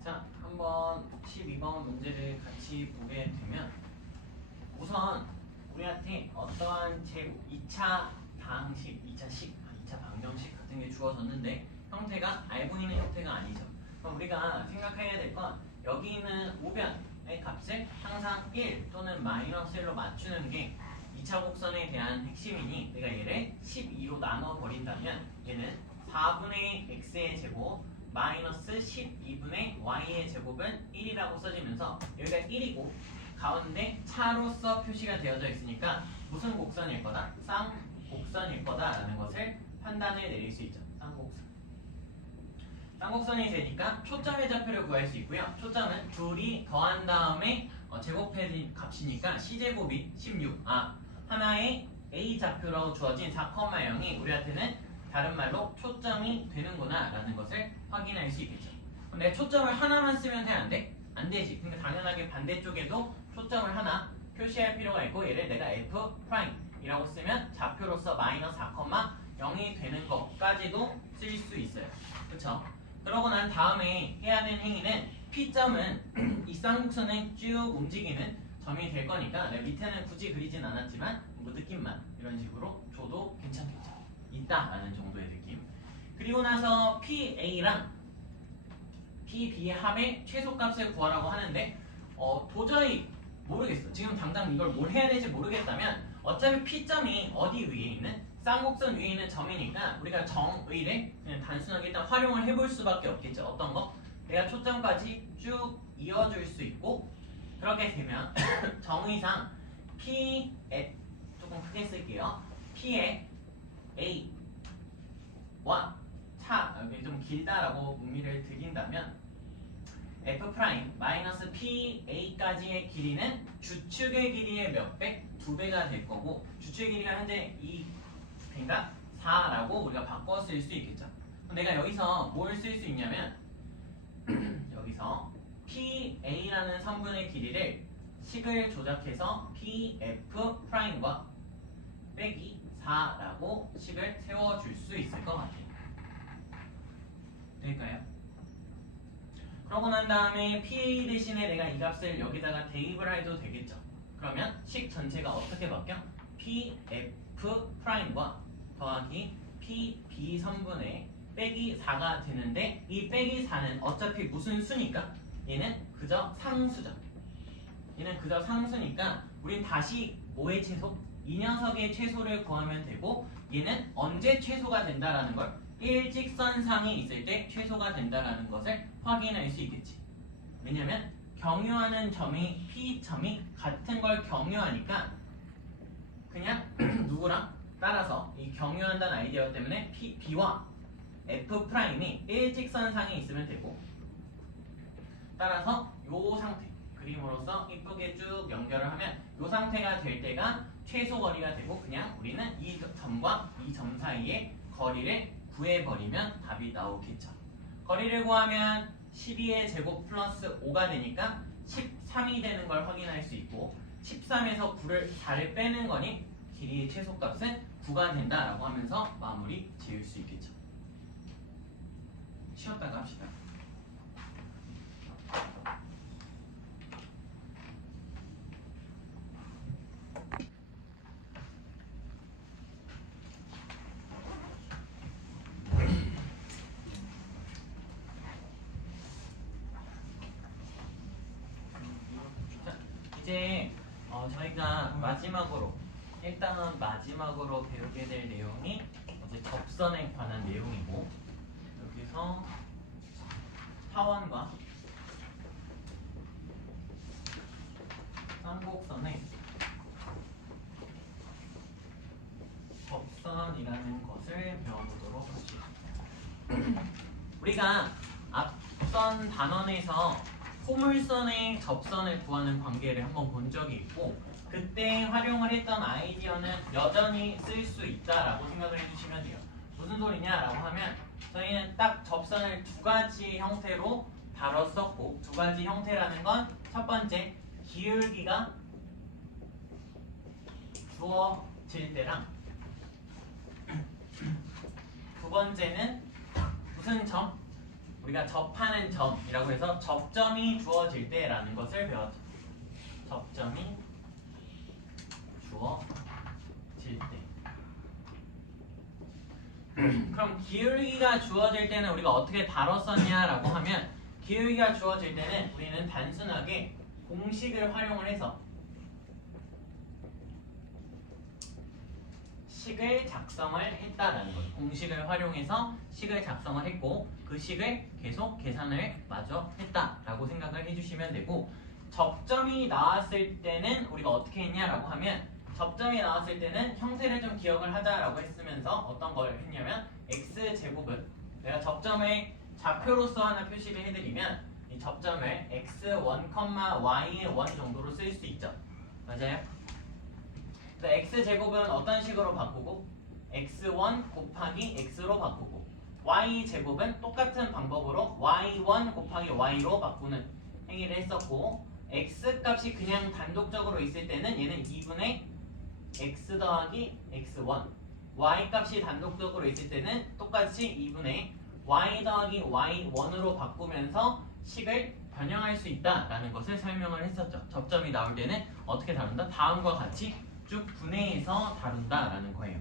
자, 한번 12번 문제를 같이 보게 되면 우선 우리한테 어떠한 제곱 2차 방식, 2차 방정식 같은 게 주어졌는데 형태가 알고 있는 형태가 아니죠. 그럼 우리가 생각해야 될 건 여기 있는 우변의 값을 항상 1 또는 마이너스 1로 맞추는 게 2차 곡선에 대한 핵심이니 내가 얘를 12로 나눠 버린다면 얘는 4분의 x의 제곱 마이너스 12분의 y의 제곱은 1이라고 써지면서 여기가 1이고 가운데 차로서 표시가 되어져 있으니까 무슨 곡선일 거다? 쌍곡선일 거다라는 것을 판단을 내릴 수 있죠. 쌍곡선. 쌍곡선이 되니까 초점의 좌표를 구할 수 있고요. 초점은 둘이 더한 다음에 제곱해진 값이니까 c제곱이 16. 하나의 a 좌표라고 주어진 4,0이 우리한테는 다른 말로 초점이 되는구나 라는 것을 확인할 수 있겠죠. 근데 초점을 하나만 쓰면 돼? 안 돼? 안 되지. 그러니까 당연하게 반대쪽에도 초점을 하나 표시할 필요가 있고 얘를 내가 F'이라고 쓰면 좌표로서 마이너스 4,0이 되는 것까지도 쓸 수 있어요. 그쵸? 그러고 난 다음에 해야 되는 행위는 P점은 이 쌍곡선에 쭉 움직이는 점이 될 거니까 내가 밑에는 굳이 그리진 않았지만 뭐 느낌만 이런 식으로 줘도 괜찮겠죠. 있다라는 정도의 느낌. 그리고 나서 PA랑 PB의 합의 최소값을 구하라고 하는데 도저히 모르겠어. 지금 당장 이걸 뭘 해야 될지 모르겠다면 어차피 P점이 어디 위에 있는 쌍곡선 위에 있는 점이니까 우리가 정의를 그냥 단순하게 일단 활용을 해볼 수밖에 없겠죠. 어떤 거? 내가 초점까지 쭉 이어줄 수 있고 그렇게 되면 정의상 P에 조금 크게 쓸게요. P에 A와 여기 좀 길다라고 의미를 드린다면 F' 마이너스 PA까지의 길이는 주축의 길이의 몇 배? 2배가 될 거고 주축의 길이가 현재 2배인가 4라고 우리가 바꿔 쓸 수 있겠죠. 내가 여기서 뭘 쓸 수 있냐면 여기서 PA라는 선분의 길이를 식을 조작해서 PF'과 빼기 4라고 식을 세워줄 수 있을 것 같아요. 될까요? 그러고 난 다음에 PA 대신에 내가 이 값을 여기다가 대입을 해도 되겠죠. 그러면 식 전체가 어떻게 바뀌어? PF'과 더하기 PB 선분의 빼기 4가 되는데 이 빼기 4는 어차피 무슨 수니까 얘는 그저 상수죠. 얘는 그저 상수니까 우린 다시 뭐의 최소? 이 녀석의 최소를 구하면 되고 얘는 언제 최소가 된다라는 걸 일직선상에 있을 때 최소가 된다라는 것을 확인할 수 있겠지. 왜냐면 경유하는 점이 P점이 같은 걸 경유하니까 그냥 누구랑 따라서 이 경유한다는 아이디어 때문에 B와 F'이 일직선상에 있으면 되고 따라서 요 상태 그림으로써 이쁘게 쭉 연결을 하면 요 상태가 될 때가 최소 거리가 되고 그냥 우리는 이 점과 이 점 사이의 거리를 구해버리면 답이 나오겠죠. 거리를 구하면 12의 제곱 플러스 5가 되니까 13이 되는 걸 확인할 수 있고 13에서 4를 빼는 거니 길이의 최소값은 9가 된다라고 하면서 마무리 지을 수 있겠죠. 쉬었다가 합시다. 이제 저희가 일단은 마지막으로 배우게 될 내용이 이제 접선에 관한 내용이고 여기서 타원과 쌍곡선의 접선이라는 것을 배워보도록 하죠. 우리가 앞선 단원에서 포물선의 접선을 구하는 관계를 한번 본 적이 있고 그때 활용을 했던 아이디어는 여전히 쓸 수 있다라고 생각을 해주시면 돼요. 무슨 소리냐라고 하면 저희는 딱 접선을 두 가지 형태로 다뤘었고 두 가지 형태라는 건 첫 번째 기울기가 주어질 때랑 두 번째는 무슨 점? 우리가 접하는 점이라고 해서 접점이 주어질 때라는 것을 배웠죠. 접점이 주어질 때. 그럼 기울기가 주어질 때는 우리가 어떻게 다뤘었냐라고 하면 기울기가 주어질 때는 우리는 단순하게 공식을 활용을 해서 식을 작성을 했다라는 거죠. 공식을 활용해서 식을 작성을 했고 그 식을 계속 계산을 마저 했다라고 생각을 해주시면 되고 접점이 나왔을 때는 우리가 어떻게 했냐라고 하면 접점이 나왔을 때는 형태를 좀 기억을 하자라고 했으면서 어떤 걸 했냐면 x제곱은 내가 접점을 좌표로서 하나 표시를 해드리면 이 접점을 x1, y의 1 정도로 쓸 수 있죠. 맞아요? 그래서 x제곱은 어떤 식으로 바꾸고 x1 곱하기 x로 바꾸고 y제곱은 똑같은 방법으로 y1 곱하기 y로 바꾸는 행위를 했었고 x값이 그냥 단독적으로 있을 때는 얘는 2분의 x 더하기 x1 y값이 단독적으로 있을 때는 똑같이 2분의 y 더하기 y1으로 바꾸면서 식을 변형할 수 있다라는 것을 설명을 했었죠. 접점이 나올 때는 어떻게 다룬다? 다음과 같이 쭉 분해해서 다룬다라는 거예요.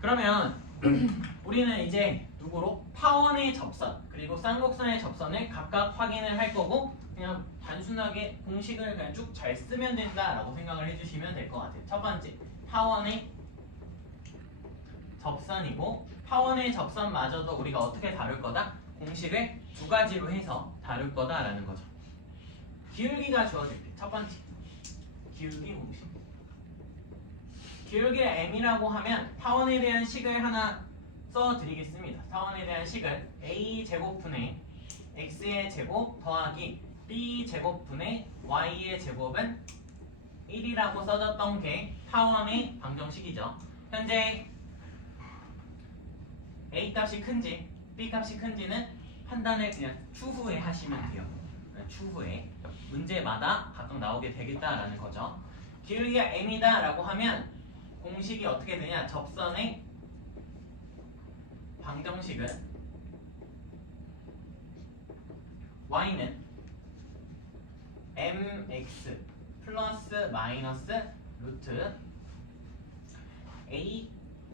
그러면 우리는 이제 누구로? 타원의 접선 그리고 쌍곡선의 접선을 각각 확인을 할 거고 그냥 단순하게 공식을 그냥 쭉 잘 쓰면 된다라고 생각을 해주시면 될 것 같아요. 첫 번째 타원의 접선이고 타원의 접선마저도 우리가 어떻게 다룰 거다? 공식을 두 가지로 해서 다룰 거다라는 거죠. 기울기가 주어질 때 첫 번째 기울기 공식. 기울기를 m이라고 하면 타원에 대한 식을 하나 써드리겠습니다. 타원에 대한 식은 a 제곱분의 x의 제곱 더하기 b 제곱분의 y의 제곱은 1이라고 써졌던 게 타원의 방정식이죠. 현재 a 값이 큰지 b 값이 큰지는 판단을 그냥 추후에 하시면 돼요. 추후에 문제마다 각각 나오게 되겠다라는 거죠. 기울기가 m이다 라고 하면 공식이 어떻게 되냐? 접선의 방정식은 y는 mx 플러스 마이너스 루트 a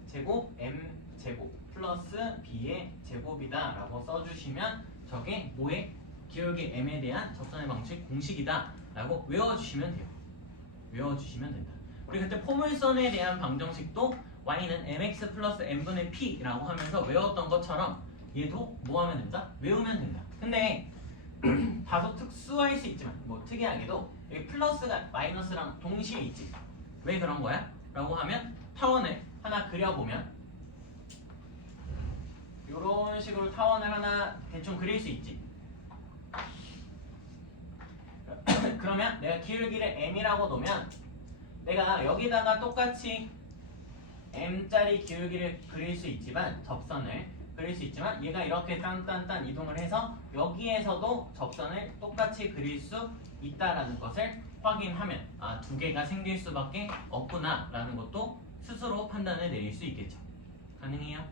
제곱 m 제곱 플러스 b의 제곱이다 라고 써주시면 저게 뭐의? 기울기 m에 대한 접선의 방식 공식이다 라고 외워주시면 돼요. 외워주시면 된다. 우리 그때 포물선에 대한 방정식도 y는 mx 플러스 n분의 p라고 하면서 외웠던 것처럼 얘도 뭐 하면 된다? 외우면 된다. 근데 다소 특수할 수 있지만 뭐 특이하게도 여기 플러스가 마이너스랑 동시에 있지. 왜 그런 거야? 라고 하면 타원을 하나 그려보면 이런 식으로 타원을 하나 대충 그릴 수 있지. 그러면 내가 기울기를 m이라고 놓으면 내가 여기다가 똑같이 m짜리 기울기를 그릴 수 있지만 접선을 그릴 수 있지만 얘가 이렇게 딴딴딴 이동을 해서 여기에서도 접선을 똑같이 그릴 수 있다라는 것을 확인하면 두 개가 생길 수밖에 없구나 라는 것도 스스로 판단을 내릴 수 있겠죠. 가능해요?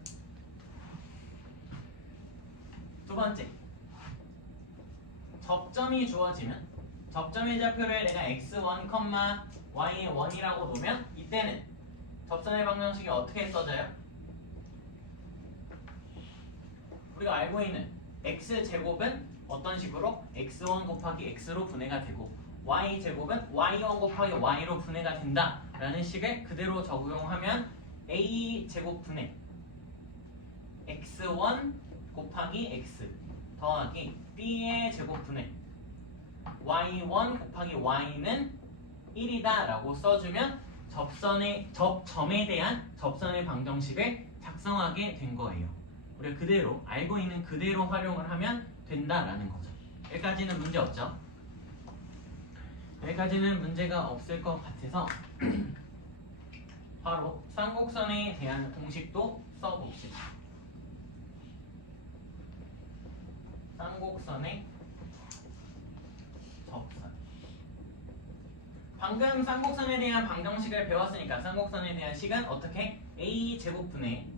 두 번째, 접점이 주어지면 접점의 좌표를 내가 x1, y1이라고 놓으면 이때는 접선의 방정식이 어떻게 써져요? 우리가 알고 있는 x제곱은 어떤 식으로? x1 곱하기 x로 분해가 되고 y제곱은 y1 곱하기 y로 분해가 된다 라는 식을 그대로 적용하면 a제곱분의 x1 곱하기 x 더하기 b의 제곱분의 y1 곱하기 y는 1이다 라고 써주면 접점에 대한 접선의 방정식을 작성하게 된 거예요. 우리가 그대로 알고 있는 그대로 활용을 하면 된다라는 거죠. 여기까지는 문제 없죠? 여기까지는 문제가 없을 것 같아서 바로 쌍곡선에 대한 공식도 써봅시다. 쌍곡선의 접선. 방금 쌍곡선에 대한 방정식을 배웠으니까 쌍곡선에 대한 식은 어떻게? a제곱분의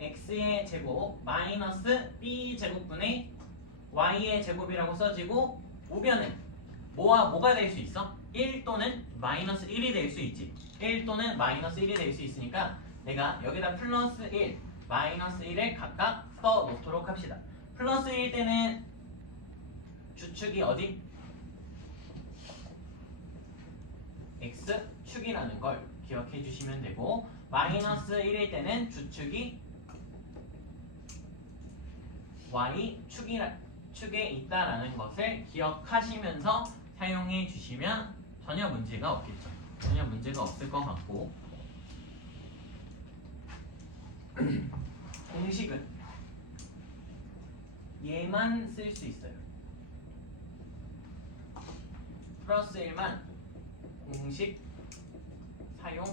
x의 제곱 마이너스 b제곱분의 y의 제곱이라고 써지고 우변은 뭐가 될 수 있어? 1 또는 마이너스 1이 될 수 있지. 1 또는 마이너스 1이 될 수 있으니까 내가 여기다 플러스 1, 마이너스 1을 각각 써놓도록 합시다. 플러스 1일 때는 주축이 어디? x축이라는 걸 기억해 주시면 되고 마이너스 1일 때는 주축이 y축에 있다라는 것을 기억하시면서 사용해 주시면 전혀 문제가 없겠죠. 전혀 문제가 없을 것 같고 공식은 얘만 쓸 수 있어요. 플러스 1만 공식 사용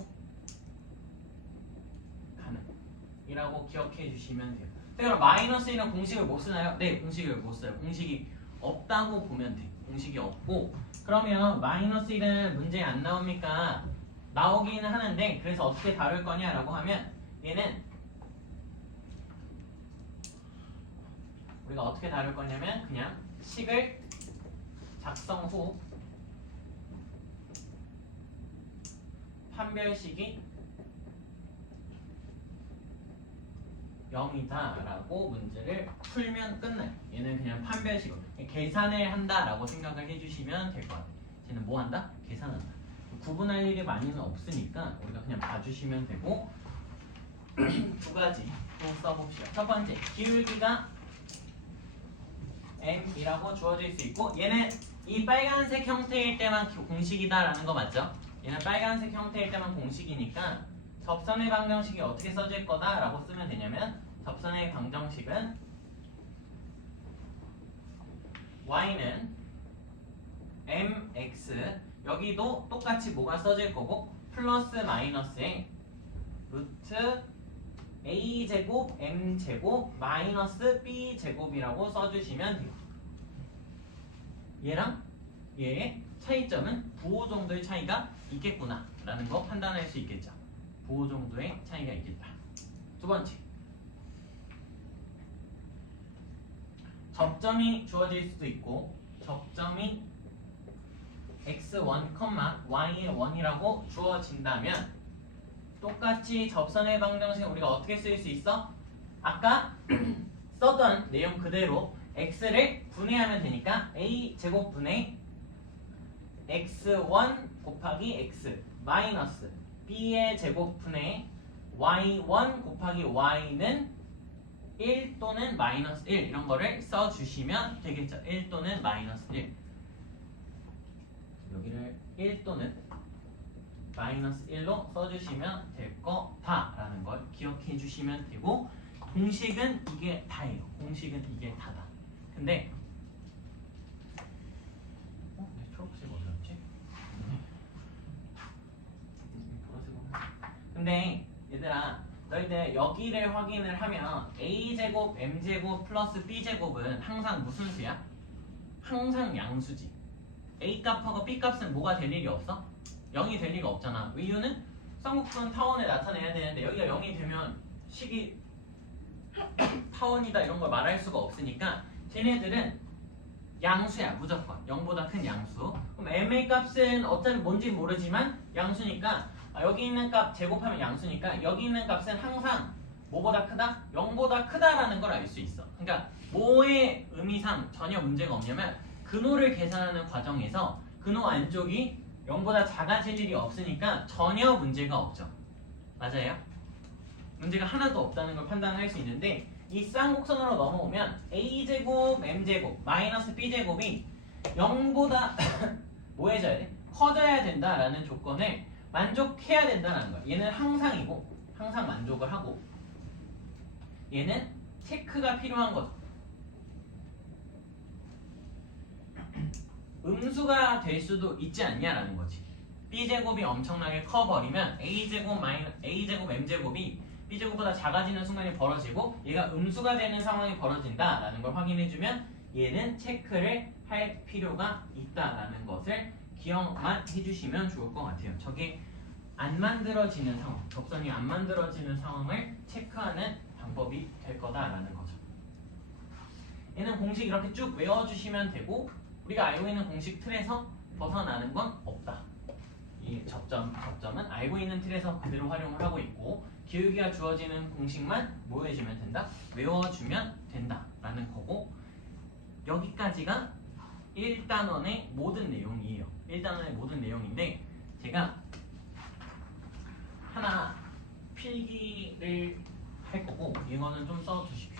가능이라고 기억해 주시면 돼요. 그럼 마이너스 1은 공식을 못 쓰나요? 네, 공식을 못 써요. 공식이 없다고 보면 돼. 공식이 없고 그러면 마이너스 1은 문제에 안 나옵니까? 나오기는 하는데 그래서 어떻게 다룰 거냐라고 하면 얘는 우리가 어떻게 다룰 거냐면 그냥 식을 작성 후 판별식이 0이다 라고 문제를 풀면 끝나요. 얘는 그냥 판별식으로 계산을 한다 라고 생각을 해주시면 될 것 같아요. 쟤는 뭐 한다? 계산한다. 구분할 일이 많이는 없으니까 우리가 그냥 봐주시면 되고 두 가지 또 써봅시다. 첫 번째, 기울기가 m이라고 주어질 수 있고 얘는 이 빨간색 형태일 때만 공식이다 라는 거 맞죠? 얘는 빨간색 형태일 때만 공식이니까 접선의 방정식이 어떻게 써질 거다 라고 쓰면 되냐면 접선의 방정식은 y는 mx 여기도 똑같이 뭐가 써질 거고 플러스 마이너스에 루트 a제곱 m제곱 마이너스 b제곱이라고 써주시면 돼요. 얘랑 얘의 차이점은 부호 정도의 차이가 있겠구나 라는 거 판단할 수 있겠죠. 부호 정도의 차이가 있겠다. 두 번째, 접점이 주어질 수도 있고 접점이 x1, y1이라고 주어진다면 똑같이 접선의 방정식 우리가 어떻게 쓸 수 있어? 아까 썼던 내용 그대로 x를 분해하면 되니까 a 제곱 분의 x1 곱하기 x 마이너스 b의 제곱 분의 y1 곱하기 y는 1 또는 마이너스 1 이런 거를 써주시면 되겠죠. 1 또는 마이너스 1 여기를 1 또는 마이너스 1로 써주시면 될 거다라는 걸 기억해 주시면 되고 공식은 이게 다예요. 공식은 이게 다다. 근데 내 초록색 어디 갔지? 근데 얘들아 너희들 여기를 확인을 하면 a제곱 m제곱 플러스 b제곱은 항상 무슨 수야? 항상 양수지. a 값하고 b 값은 뭐가 될 일이 없어? 0이 될 리가 없잖아. 이유는 쌍곡선 타원에 나타내야 되는데 여기가 0이 되면 식이 타원이다 이런 걸 말할 수가 없으니까 쟤네들은 양수야 무조건. 0보다 큰 양수. 그럼 m의 값은 어차피 뭔지 모르지만 양수니까 여기 있는 값 제곱하면 양수니까 여기 있는 값은 항상 뭐보다 크다? 0보다 크다라는 걸 알 수 있어. 그러니까 뭐의 의미상 전혀 문제가 없냐면 근호를 계산하는 과정에서 근호 안쪽이 0보다 작아질 일이 없으니까 전혀 문제가 없죠. 맞아요? 문제가 하나도 없다는 걸 판단할 수 있는데 이 쌍곡선으로 넘어오면 a제곱 m제곱 마이너스 b제곱이 0보다 뭐 해줘야 돼? 커져야 된다라는 조건을 만족해야 된다는 거야. 얘는 항상이고 항상 만족을 하고 얘는 체크가 필요한 거죠. 음수가 될 수도 있지 않냐라는 거지. b제곱이 엄청나게 커버리면 a제곱 m제곱이 b제곱보다 작아지는 순간이 벌어지고 얘가 음수가 되는 상황이 벌어진다라는 걸 확인해주면 얘는 체크를 할 필요가 있다라는 것을 기억만 해주시면 좋을 것 같아요. 저게 안 만들어지는 상황, 접선이 안 만들어지는 상황을 체크하는 방법이 될 거다라는 거죠. 얘는 공식 이렇게 쭉 외워주시면 되고 우리가 알고 있는 공식 틀에서 벗어나는 건 없다. 이 접점은 알고 있는 틀에서 그대로 활용을 하고 있고 기울기가 주어지는 공식만 뭐 해주면 된다? 외워주면 된다라는 거고 여기까지가 1단원의 모든 내용이에요. 1단원의 모든 내용인데 제가 하나 필기를 할 거고 이거는 좀 써주십시오.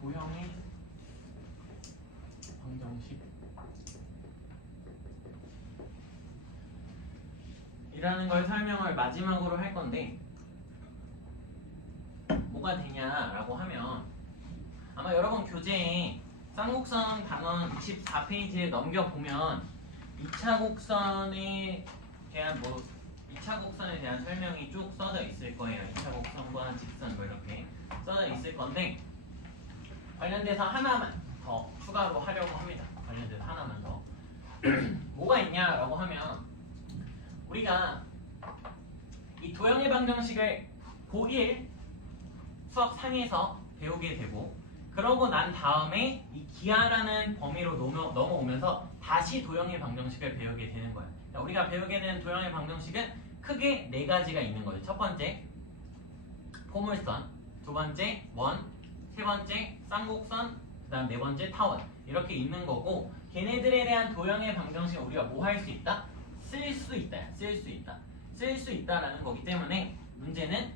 도형의 방정식 이라는 걸 설명을 마지막으로 할 건데 뭐가 되냐라고 하면 아마 여러분 교재에 쌍곡선 단원 24페이지에 넘겨보면 2차 곡선에 대한 2차 곡선에 대한 설명이 쭉 써져 있을 거예요. 2차 곡선과 직선 뭐 이렇게 써져 있을 건데 관련돼서 하나만 더 추가로 하려고 합니다. 관련돼서 하나만 더 뭐가 있냐라고 하면 우리가 이 도형의 방정식을 고1 수업 상에서 배우게 되고 그러고 난 다음에 이 기하라는 범위로 넘어오면서 다시 도형의 방정식을 배우게 되는 거예요. 그러니까 우리가 배우게 되는 도형의 방정식은 크게 4가지가 있는 거죠. 첫 번째 포물선, 두 번째 원, 세 번째 쌍곡선, 그 다음 네 번째 타원 이렇게 있는 거고 걔네들에 대한 도형의 방정식을 우리가 뭐 할 수 있다? 쓸 수 있다. 쓸 수 있다라는 거기 때문에 문제는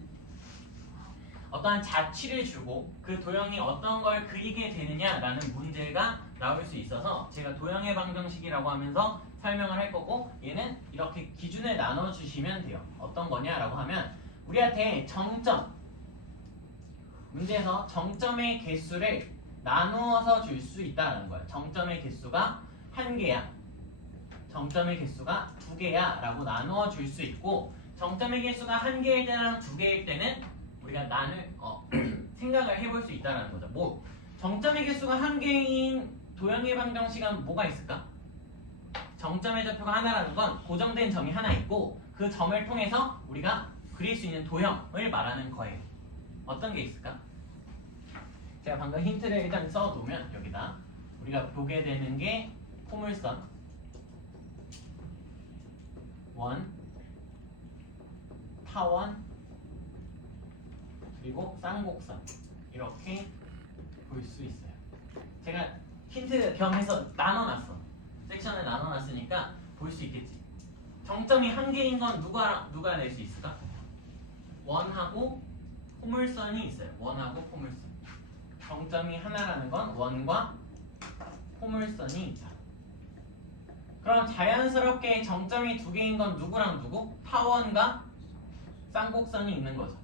어떠한 자취를 주고 그 도형이 어떤 걸 그리게 되느냐라는 문제가 나올 수 있어서 제가 도형의 방정식이라고 하면서 설명을 할 거고 얘는 이렇게 기준을 나눠주시면 돼요. 어떤 거냐라고 하면 우리한테 정점 문제에서 정점의 개수를 나누어서 줄 수 있다는 거예요. 정점의 개수가 1개야. 정점의 개수가 2개야 라고 나누어 줄 수 있고 정점의 개수가 1개일 때랑 2개일 때는 우리가 생각을 해볼 수 있다는 거죠. 뭐 정점의 개수가 1개인 도형의 방정식은 뭐가 있을까? 정점의 좌표가 하나라는 건 고정된 점이 하나 있고 그 점을 통해서 우리가 그릴 수 있는 도형을 말하는 거예요. 어떤 게 있을까? 제가 방금 힌트를 일단 써놓으면 여기다 우리가 보게 되는 게 포물선, 원, 타원, 그리고 쌍곡선 이렇게 볼 수 있어요. 제가 힌트 겸해서 나눠놨어. 섹션을 나눠놨으니까 볼 수 있겠지. 정점이 한 개인 건 누가 낼 수 있을까? 원하고 포물선이 있어요. 원하고 포물선. 정점이 하나라는 건 원과 포물선이 있다. 그럼 자연스럽게 정점이 두 개인 건 누구랑 누구? 타원과 쌍곡선이 있는 거죠.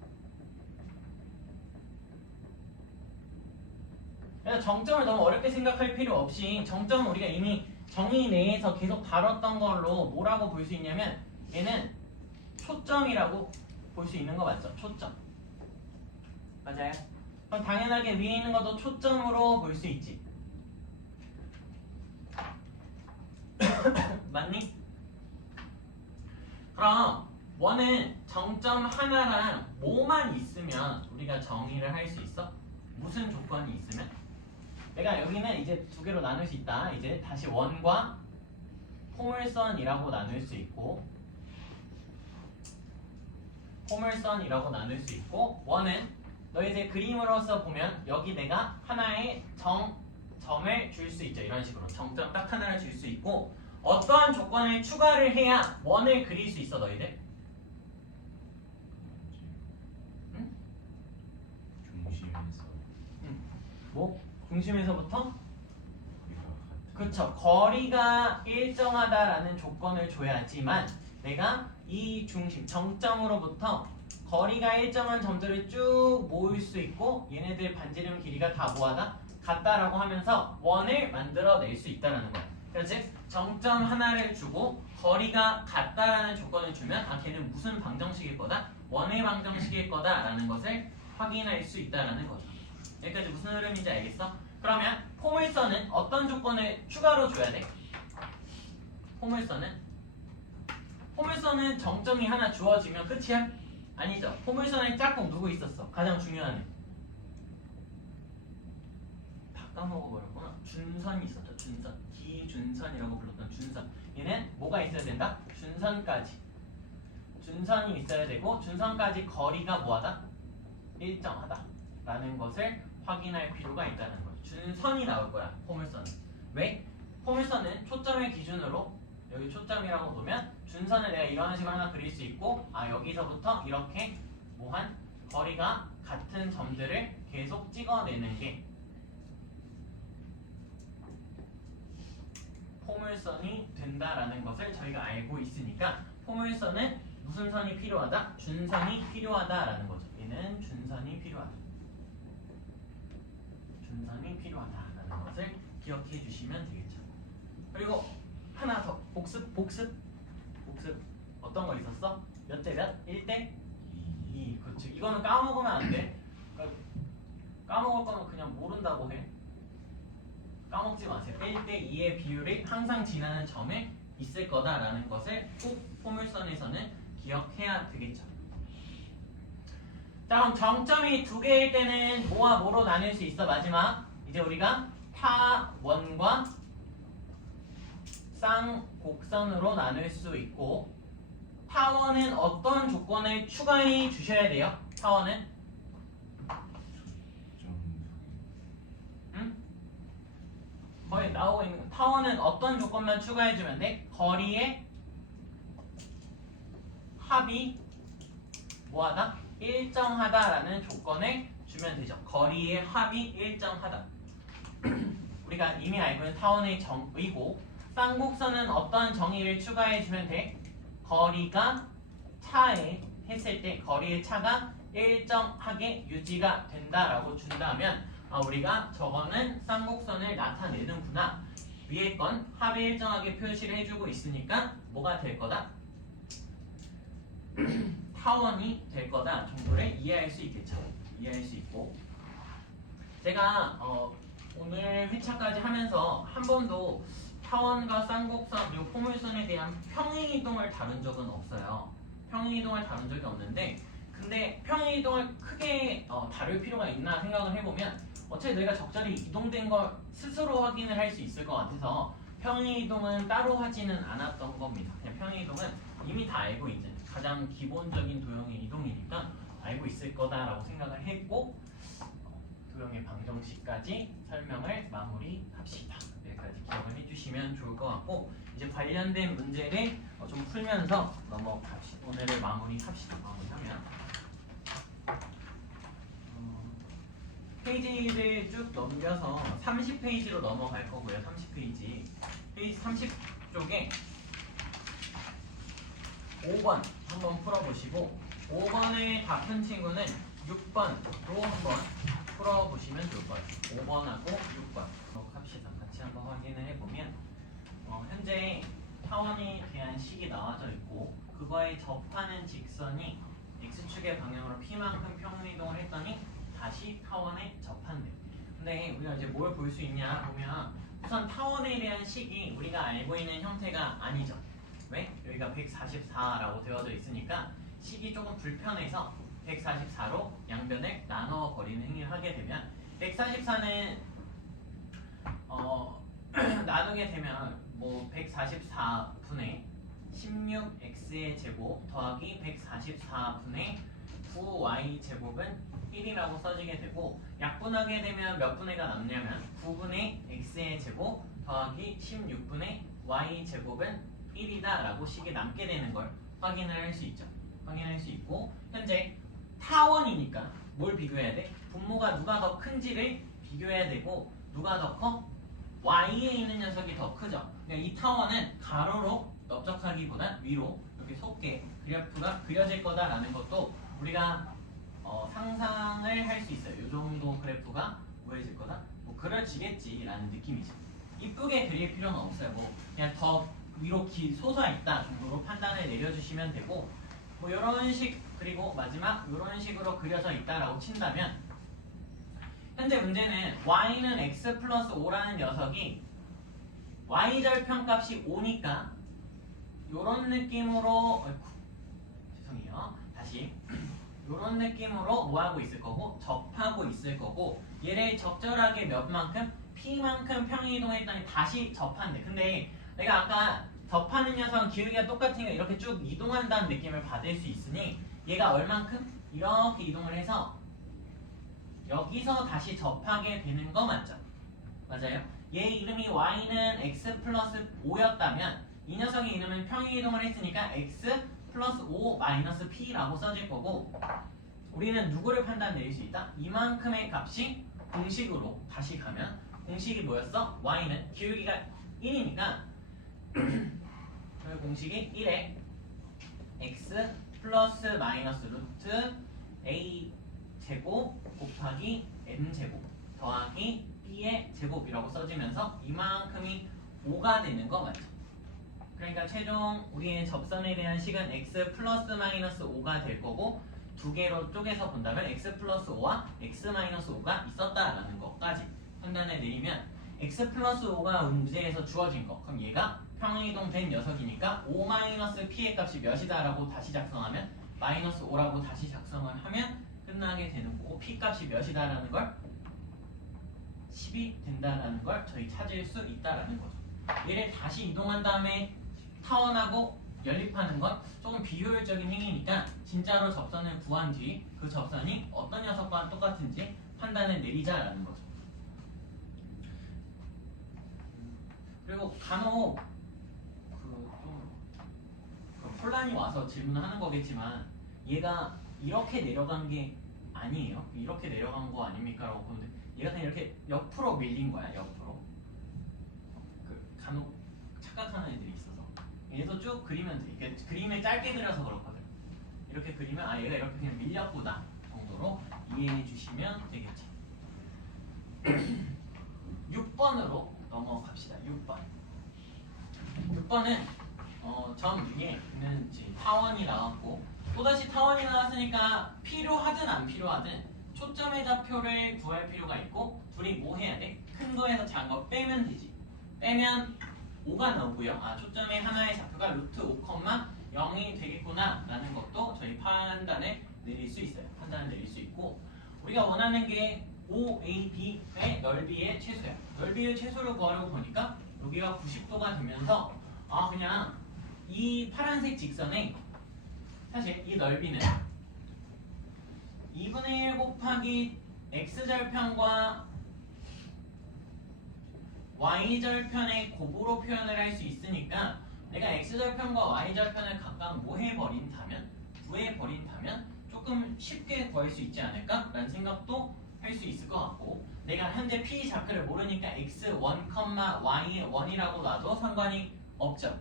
그래서 정점을 너무 어렵게 생각할 필요 없이 정점은 우리가 이미 정의 내에서 계속 다뤘던 걸로 뭐라고 볼 수 있냐면 얘는 초점이라고 볼 수 있는 거 맞죠? 초점. 맞아요? 그럼 당연하게 위에 있는 것도 초점으로 볼 수 있지. 맞니? 그럼 원은 정점 하나랑 뭐만 있으면 우리가 정의를 할 수 있어? 무슨 조건이 있으면? 내가 여기는 이제 두 개로 나눌 수 있다. 이제 다시 원과 포물선이라고 나눌 수 있고, 포물선이라고 나눌 수 있고, 원은 너 이제 그림으로서 보면 여기 내가 하나의 점을 줄 수 있죠. 이런 식으로 정점 딱 하나를 줄 수 있고, 어떠한 조건을 추가를 해야 원을 그릴 수 있어 너희들? 응? 중심에서 뭐? 중심에서부터? 그쵸. 거리가 일정하다라는 조건을 줘야지만 내가 이 중심, 정점으로부터 거리가 일정한 점들을 쭉 모을 수 있고 얘네들 반지름 길이가 다 뭐하다? 같다라고 하면서 원을 만들어낼 수 있다는 거야. 그래서 즉 정점 하나를 주고 거리가 같다라는 조건을 주면 아 걔는 무슨 방정식일 거다? 원의 방정식일 거다라는 것을 확인할 수 있다는 거죠. 여기까지 무슨 흐름인지 알겠어? 그러면 포물선은 어떤 조건을 추가로 줘야 돼? 포물선은 정점이 하나 주어지면 끝이야? 아니죠. 포물선에 짝꿍 누구 있었어? 가장 중요한 애. 다 까먹어버렸구나. 준선이 있었죠. 준선. 기준선이라고 불렀던 준선. 얘는 뭐가 있어야 된다? 준선까지. 준선이 있어야 되고 준선까지 거리가 뭐하다? 일정하다. 라는 것을 확인할 필요가 있다는 거예요. 준선이 나올 거야. 포물선은. 왜? 포물선은 초점을 기준으로 여기 초점이라고 보면 준선을 내가 이런 식으로 하나 그릴 수 있고 아 여기서부터 이렇게 뭐한 거리가 같은 점들을 계속 찍어내는 게 포물선이 된다라는 것을 저희가 알고 있으니까 포물선은 무슨 선이 필요하다? 준선이 필요하다라는 거죠. 얘는 준선이 필요하다. 준선이 필요하다라는 것을 기억해 주시면 되겠죠. 그리고 하나 더 복습 어떤 거 있었어? 몇 대 몇? 1대 2. 그렇지. 이거는 까먹으면 안 돼. 그러니까 까먹을 거는 그냥 모른다고 해. 까먹지 마세요. 1대 2의 비율이 항상 지나는 점에 있을 거다라는 것을 꼭 포물선에서는 기억해야 되겠죠. 자 그럼 정점이 두 개일 때는 뭐와 뭐로 나눌 수 있어? 마지막 이제 우리가 타원과 쌍곡선으로 나눌 수 있고 타원은 어떤 조건을 추가해 주셔야 돼요? 타원은? 응? 거의 나오고 있는 타원은 어떤 조건만 추가해 주면 돼? 거리의 합이 뭐하다? 일정하다라는 조건을 주면 되죠. 거리의 합이 일정하다. 우리가 이미 알고 있는 타원의 정의고 쌍곡선은 어떤 정의를 추가해주면 돼? 거리가 차에 했을 때 거리의 차가 일정하게 유지가 된다라고 준다면 아, 우리가 저거는 쌍곡선을 나타내는구나. 위에 건 합이 일정하게 표시를 해주고 있으니까 뭐가 될 거다? 타원이 될 거다 정도를 이해할 수 있겠죠. 이해할 수 있고 제가 오늘 회차까지 하면서 한 번도 타원과 쌍곡선 그리고 포물선에 대한 평행이동을 다룬 적은 없어요. 평행이동을 다룬 적이 없는데 근데 평행이동을 크게 다룰 필요가 있나 생각을 해보면 어차피 너희가 적절히 이동된 걸 스스로 확인을 할 수 있을 것 같아서 평행이동은 따로 하지는 않았던 겁니다. 그냥 평행이동은 이미 다 알고 있는 가장 기본적인 도형의 이동이니까 알고 있을 거다라고 생각을 했고 도형의 방정식까지 설명을 마무리합시다. 여기까지 기억을 해주시면 좋을 것 같고 이제 관련된 문제를 좀 풀면서 넘어갑시다. 오늘을 마무리합시다. 마무리하면 페이지를 쭉 넘겨서 30페이지로 넘어갈 거고요. 30페이지 페이지 30쪽에 5번 한번 풀어보시고 5번을 다 푼 친구는 6번도 한번 풀어보시면 좋을 것 같아요. 5번하고 6번 합시다. 같이 한번 확인을 해보면 현재 타원에 대한 식이 나와져 있고 그거에 접하는 직선이 x축의 방향으로 p만큼 평행이동을 했더니 다시 타원에 접한대. 근데 우리가 이제 뭘 볼 수 있냐 보면 우선 타원에 대한 식이 우리가 알고 있는 형태가 아니죠. 왜? 여기가 144라고 되어져 있으니까 식이 조금 불편해서 144로 양변을 나눠버리는 행위를 하게 되면 144는 나누게 되면 뭐 144분의 16x의 제곱 더하기 144분의 9y 제곱은 1이라고 써지게 되고 약분하게 되면 몇 분의가 남냐면 9분의 x의 제곱 더하기 16분의 y 제곱은 1이다 라고 식이 남게 되는 걸 확인을 할 수 있죠. 확인할 수 있고 현재 타원이니까 뭘 비교해야 돼? 분모가 누가 더 큰지를 비교해야 되고 누가 더 커? y에 있는 녀석이 더 크죠. 그러니까 이 타원은 가로로 넓적하기보다 위로 이렇게 솟게 그래프가 그려질 거다라는 것도 우리가 상상을 할 수 있어요. 이 정도 그래프가 뭐해질 거다? 뭐 그려지겠지라는 느낌이죠. 이쁘게 그릴 필요는 없어요. 뭐 그냥 더 위로 솟아있다 정도로 판단을 내려주시면 되고 뭐 이런 식 그리고 마지막 이런 식으로 그려져 있다라고 친다면 현재 문제는 y는 x 플러스 5라는 녀석이 y절편값이 5니까 이런 느낌으로 죄송해요. 다시 이런 느낌으로 뭐하고 있을 거고 접하고 있을 거고 얘를 적절하게 몇만큼? p만큼 평행이동했더니 다시 접한대. 근데 내가 아까 접하는 녀석은 기울기가 똑같으니까 이렇게 쭉 이동한다는 느낌을 받을 수 있으니 얘가 얼만큼? 이렇게 이동을 해서 여기서 다시 접하게 되는 거 맞죠? 맞아요? 얘 이름이 y는 x 플러스 5였다면 이 녀석의 이름은 평행이동을 했으니까 x 플러스 5 마이너스 p라고 써질 거고 우리는 누구를 판단 내릴 수 있다? 이만큼의 값이 공식으로 다시 가면 공식이 뭐였어? y는 기울기가 1이니까 그 공식이 1에 x 플러스 마이너스 루트 a 제곱 곱하기 n 제곱 더하기 b의 제곱이라고 써지면서 이만큼이 5가 되는 거 맞죠? 그러니까 최종 우리의 접선에 대한 식은 x 플러스 마이너스 5가 될 거고 두 개로 쪼개서 본다면 x 플러스 5와 x 마이너스 5가 있었다라는 것까지 판단을 내리면 x 플러스 5가 문제에서 주어진 거 그럼 얘가 평행이동 된 녀석이니까 5 마이너스 p의 값이 몇이다 라고 다시 작성하면 마이너스 5라고 다시 작성을 하면 끝나게 되는 거고 p 값이 몇이다 라는 걸 10이 된다라는 걸 저희 찾을 수 있다라는 거죠. 얘를 다시 이동한 다음에 타원하고 연립하는 건 조금 비효율적인 행위니까 진짜로 접선을 구한 뒤 그 접선이 어떤 녀석과 똑같은지 판단을 내리자라는 거죠. 그리고 간혹 혼란이 와서 질문하는 거겠지만 얘가 이렇게 내려간 게 아니에요. 이렇게 내려간 거 아닙니까? 라고 보는데 얘가 그냥 이렇게 옆으로 밀린 거야. 옆으로. 간혹 착각하는 애들이 있어서 얘도 쭉 그리면 돼. 이게 그림을 짧게 그려서 그렇거든. 이렇게 그리면 아 얘가 이렇게 그냥 밀렸구나 정도로 이해해 주시면 되겠죠. 6번으로 넘어갑시다. 6번은 점 위에 있는 타원이 나왔고 또다시 타원이 나왔으니까 필요하든 안 필요하든 초점의 좌표를 구할 필요가 있고 둘이 뭐 해야 돼? 큰 거에서 작은 거 빼면 되지. 빼면 5가 나오고요. 아 초점의 하나의 좌표가 루트 5,0이 되겠구나 라는 것도 저희 판단을 내릴 수 있어요. 판단을 내릴 수 있고 우리가 원하는 게 OAB의 넓이의 최소야. 넓이의 최소를 구하려고 보니까 여기가 90도가 되면서 그냥 이 파란색 직선에 사실 이 넓이는 2분의 1 곱하기 x절편과 y절편의 곱으로 표현을 할 수 있으니까 내가 x절편과 y절편을 각각 뭐 해버린다면 구해버린다면 조금 쉽게 구할 수 있지 않을까? 라는 생각도 할 수 있을 것 같고 내가 현재 p 좌표를 모르니까 x1, y1이라고 놔도 상관이 없죠.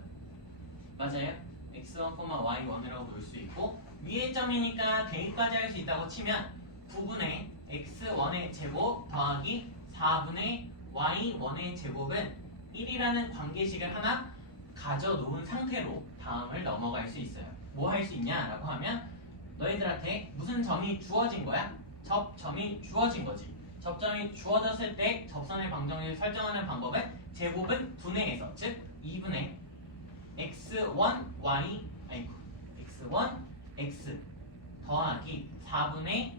맞아요? x1, y1이라고 놓을 수 있고 위의 점이니까 대입까지 할 수 있다고 치면 9분의 x1의 제곱 더하기 4분의 y1의 제곱은 1이라는 관계식을 하나 가져놓은 상태로 다음을 넘어갈 수 있어요. 뭐 할 수 있냐라고 하면 너희들한테 무슨 점이 주어진 거야? 접점이 주어진 거지. 접점이 주어졌을 때 접선의 방정식을 설정하는 방법은 제곱은 분해해서 즉 2분의 x1 x 더하기 4분의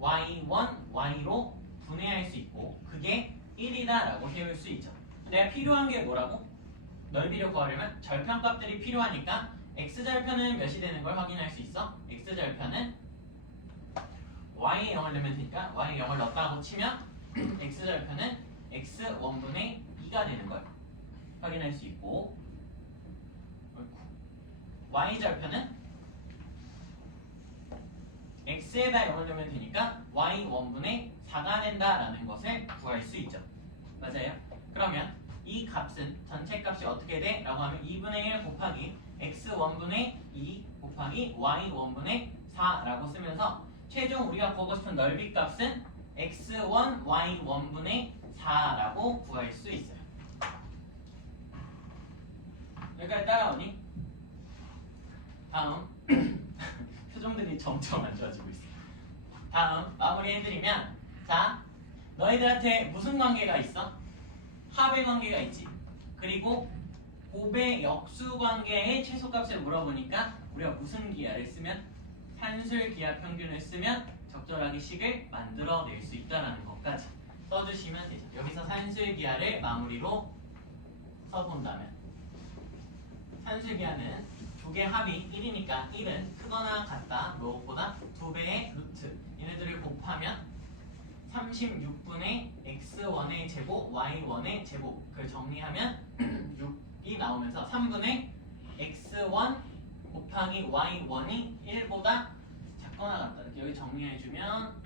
y1 y로 분해할 수 있고 그게 1이다 라고 세울 수 있죠. 내가 필요한 게 뭐라고? 넓이를 구하려면 절편값들이 필요하니까 x절편은 몇이 되는 걸 확인할 수 있어. x절편은 y에 0을 넣으면 되니까 y에 0을 넣었다고 치면 x절편은 x1분의 2가 되는 걸 확인할 수 있고 y절편은 x에다 0을 넣으면 되니까 y1분의 4가 된다라는 것을 구할 수 있죠. 맞아요? 그러면 이 값은 전체 값이 어떻게 돼? 라고 하면 2분의 1 곱하기 x1분의 2 곱하기 y1분의 4라고 쓰면서 최종 우리가 구하고 싶은 넓이 값은 x1, y1분의 4라고 구할 수 있어요. 여기까지 따라오니? 다음 표정들이 점점 안 좋아지고 있어요. 다음 마무리해드리면 자 너희들한테 무슨 관계가 있어? 합의 관계가 있지. 그리고 곱의 역수 관계의 최소값을 물어보니까 우리가 무슨 기하를 쓰면 산술 기하 평균을 쓰면 적절하게 식을 만들어낼 수 있다는 것까지 써주시면 되죠. 여기서 산술 기하를 마무리로 써본다면 산술 기하는 두 개 합이 1이니까 1은 크거나 같다 무엇보다 2배의 루트 얘네들을 곱하면 36분의 x1의 제곱 y1의 제곱 그걸 정리하면 6이 나오면서 3분의 x1 곱하기 y1이 1보다 작거나 같다 이렇게 여기 정리해주면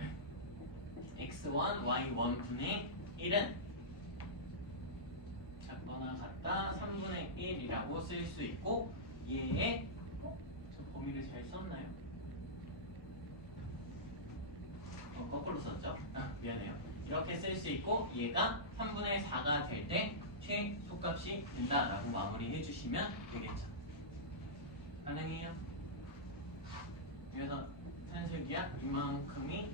x1 y1분의 1은 작거나 같다 3분의 1이라고 쓸 수 있고 얘의 저 범위를 잘 썼나요? 거꾸로 썼죠? 미안해요. 이렇게 쓸 수 있고 얘가 3분의 4가 될 때 최소값이 된다라고 마무리해 주시면 되겠죠. 가능해요? 그래서 산술기하 이만큼이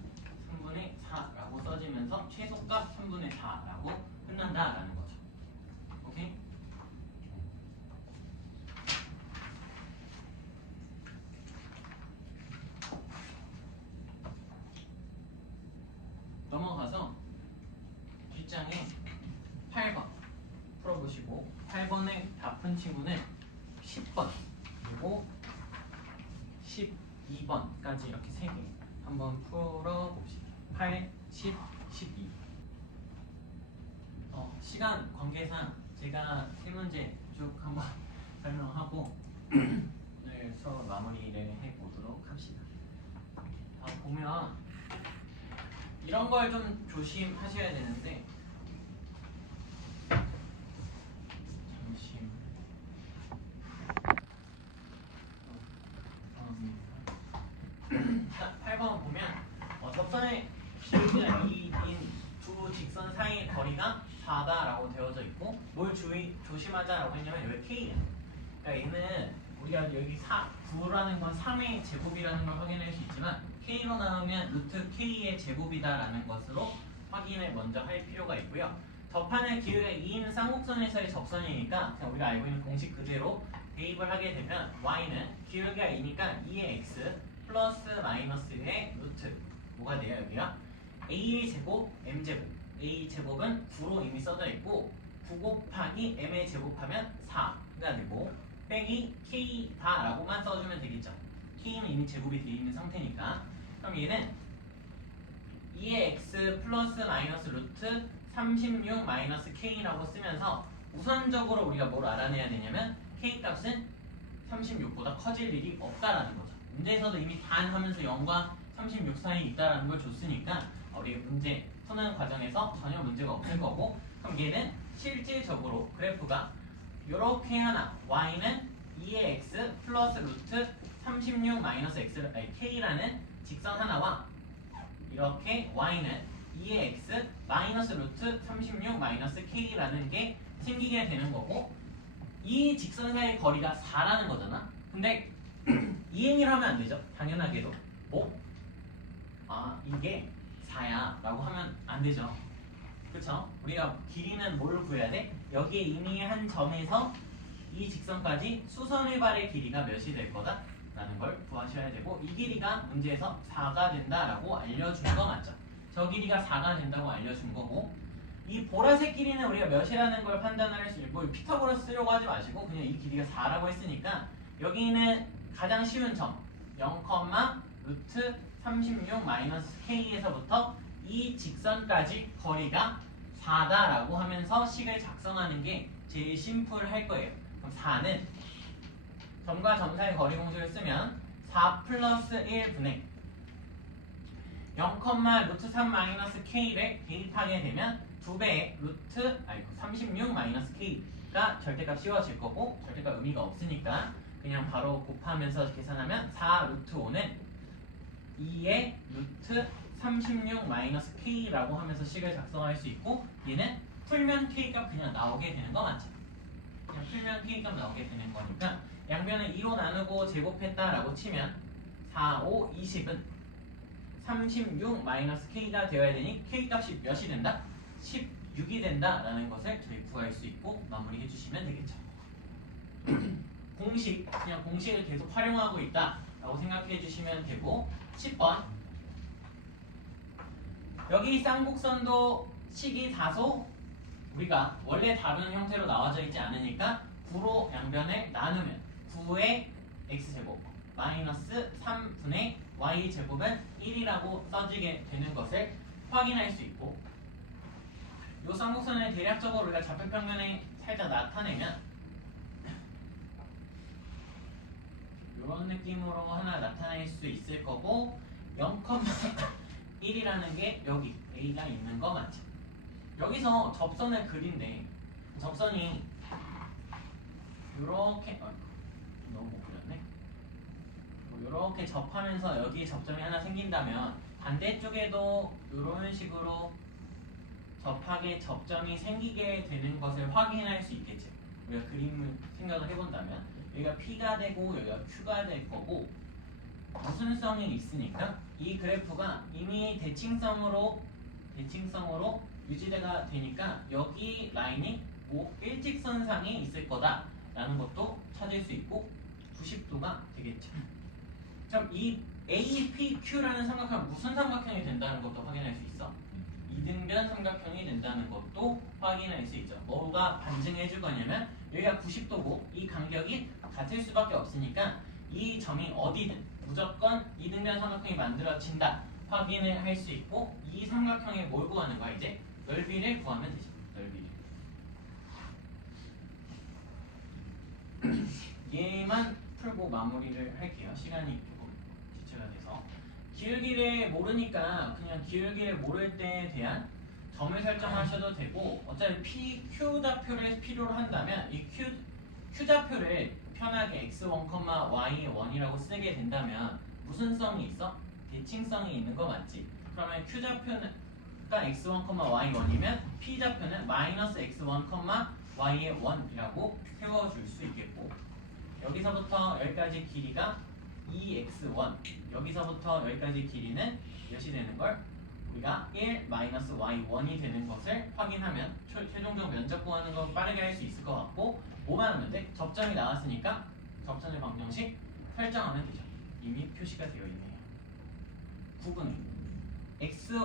3분의 4라고 써지면서 최소값 3분의 4라고 끝난다라는 거죠. 오케이? 넘어가서 뒷장에 8번 풀어보시고 8번에 다 푼 친구는 10번 그리고 12번까지 이렇게 3개 한번 풀어봅시다. 8, 10, 12 시간 관계상 제가 세 문제 쭉 한번 설명하고 오늘 수업 마무리를 해보도록 합시다. 보면 이런 걸 좀 조심하셔야 되는데 잠시만 자, 8번 보면 접선의 기울기가 2인 두 직선 사이의 거리가 4다라고 되어져 있고 뭘 조심하자라고 했냐면 여기 K야. 그러니까 얘는 우리가 여기 9라는 건 3의 제곱이라는 걸 확인할 수 있지만 K로 나오면 루트 K의 제곱이다라는 것으로 확인을 먼저 할 필요가 있고요. 접하는 기울기가 2인 쌍곡선에서의 접선이니까 그냥 우리가 알고 있는 공식 그대로 대입을 하게 되면 Y는 기울기가 2니까 2의 X 플러스 마이너스의 루트 뭐가 돼요 여기가? a 제곱 m 제곱 a 제곱은 9로 이미 써져 있고 9 곱하기 m의 제곱하면 4가 되고 빼기 k 다라고만 써주면 되겠죠. k는 이미 제곱이 되어 있는 상태니까 그럼 얘는 2의 x 플러스 마이너스 루트 36 마이너스 k라고 쓰면서 우선적으로 우리가 뭘 알아내야 되냐면 k 값은 36보다 커질 일이 없다라는 거죠. 문제에서도 이미 단 하면서 0과 36 사이에 있다라는 걸 줬으니까 우리 문제 푸는 과정에서 전혀 문제가 없을 거고 그럼 얘는 실질적으로 그래프가 이렇게 하나 y는 2의 x 플러스 루트 36 마이너스 x k라는 직선 하나와 이렇게 y는 2의 x 마이너스 루트 36 마이너스 k라는 게 생기게 되는 거고 이 직선 사이의 거리가 4라는 거잖아. 근데 이행을 하면 안 되죠. 당연하게도 이게 4야 라고 하면 안 되죠. 그쵸? 우리가 길이는 뭘 구해야 돼? 여기에 이미 한 점에서 이 직선까지 수선일발의 길이가 몇이 될 거다? 라는 걸 구하셔야 되고 이 길이가 문제에서 4가 된다라고 알려준 거 맞죠? 저 길이가 4가 된다고 알려준 거고 이 보라색 길이는 우리가 몇이라는 걸 판단을 할 수 있고 피타고라스 쓰려고 하지 마시고 그냥 이 길이가 4라고 했으니까 여기는 가장 쉬운 점 0, 루트 36 마이너스 k에서부터 이 직선까지 거리가 4다라고 하면서 식을 작성하는 게 제일 심플할 거예요. 그럼 4는 점과 점 사이 거리 공식을 쓰면 4 플러스 1분의 0, 루트 3 마이너스 k를 대입하게 되면 2배의 루트 36 마이너스 k가 절대값 씌워질 거고 절대값 의미가 없으니까 그냥 바로 곱하면서 계산하면 4 루트 5는 2의 루트 36 마이너스 k라고 하면서 식을 작성할 수 있고 얘는 풀면 k값 그냥 나오게 되는 거 맞죠? 그냥 풀면 k값 나오게 되는 거니까 양변을 2로 나누고 제곱했다라고 치면 4, 5, 20은 36 마이너스 k가 되어야 되니 k값이 몇이 된다? 16이 된다라는 것을 저희 구할 수 있고 마무리해 주시면 되겠죠. 공식, 그냥 공식을 계속 활용하고 있다라고 생각해 주시면 되고 10번 여기 쌍곡선도 식이 다소 우리가 원래 다루는 형태로 나와져 있지 않으니까 9로 양변을 나누면 9의 x제곱 마이너스 3분의 y제곱은 1이라고 써지게 되는 것을 확인할 수 있고 이 쌍곡선을 대략적으로 우리가 좌표평면에 살짝 나타내면 이런 느낌으로 하나 나타낼 수 있을 거고 0,1이라는 게 여기 A가 있는 거 맞죠? 여기서 접선을 그린데 접선이 이렇게 너무 못 그렸네. 이렇게 접하면서 여기에 접점이 하나 생긴다면 반대쪽에도 이런 식으로 접하게 접점이 생기게 되는 것을 확인할 수 있겠지. 우리가 그림을 생각을 해본다면 여기가 P가 되고 여기가 Q가 될 거고 무순성이 있으니까 이 그래프가 이미 대칭성으로 유지가 되니까 여기 라인이 일직선상에 있을 거다라는 것도 찾을 수 있고 90도가 되겠죠. 그럼 이 APQ라는 삼각형은 무슨 삼각형이 된다는 것도 확인할 수 있어. 이등변 삼각형이 된다는 것도 확인할 수 있죠. 뭐가 반증해 줄 거냐면 여기가 90도고 이 간격이 같을 수밖에 없으니까 이 점이 어디든 무조건 이등변 삼각형이 만들어진다 확인을 할 수 있고 이 삼각형에 뭘 구하는 거야 이제? 넓이를 구하면 되죠. 넓이를 얘만 풀고 마무리를 할게요. 시간이 조금 지체가 돼서 기울기를 모르니까 그냥 기울기를 모를 때에 대한 점을 설정하셔도 되고 어차피 PQ 좌표를 필요로 한다면 이 Q좌표를 편하게 x1, y1이라고 쓰게 된다면 무슨 성이 있어? 대칭성이 있는 거 맞지? 그러면 Q좌표가 x1, y1이면 P좌표는 마이너스 x1, y의 1이라고 세워줄 수 있겠고 여기서부터 여기까지 길이가 2x1 여기서부터 여기까지 길이는 몇이 되는 걸? 우리가 1 마이너스 y1이 되는 것을 확인하면 최종적 면적 구하는 거 빠르게 할 수 있을 것 같고 뭐만 하면 돼? 접점이 나왔으니까 접선의 방정식 설정하면 되죠. 이미 표시가 되어 있네요. 구분 x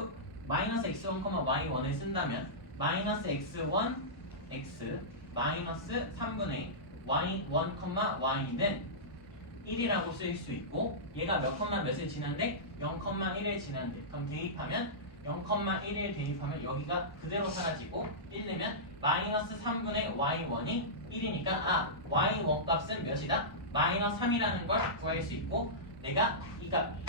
마이너스 x1, y1을 쓴다면 마이너스 x1, x 마이너스 3분의 y1, y는 1이라고 쓰일 수 있고 얘가 몇 컴마 몇을 지난데 0,1을 지난데 그럼 대입하면 0,1을 대입하면 여기가 그대로 사라지고 1 내면 마이너스 3분의 y1이 1이니까 y1 값은 몇이다? 마이너스 3이라는 걸 구할 수 있고 내가 이 값이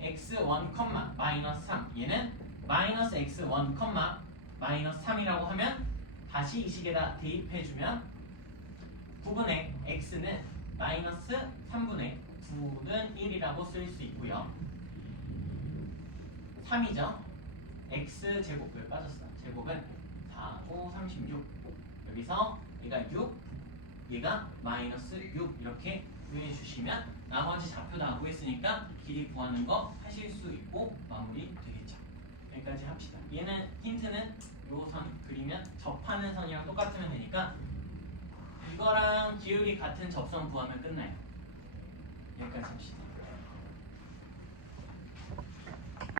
x1, 마이너스 3 얘는 마이너스 x1, 마이너스 3이라고 하면 다시 이 식에다 대입해주면 9분의 x는 마이너스 3분의 9는 1이라고 쓸 수 있고요. 3이죠. x제곱 왜 빠졌어? 제곱은 4, 5, 36 여기서 얘가 6 얘가 마이너스 6 이렇게 구해주시면 나머지 좌표 다 구했으니까 길이 구하는 거 하실 수 있고 마무리 되겠죠. 여기까지 합시다. 얘는 힌트는 요 선 그리면 접하는 선이랑 똑같으면 되니까 이거랑 기울기 같은 접선 구하면 끝나요. 여기까지 합시다.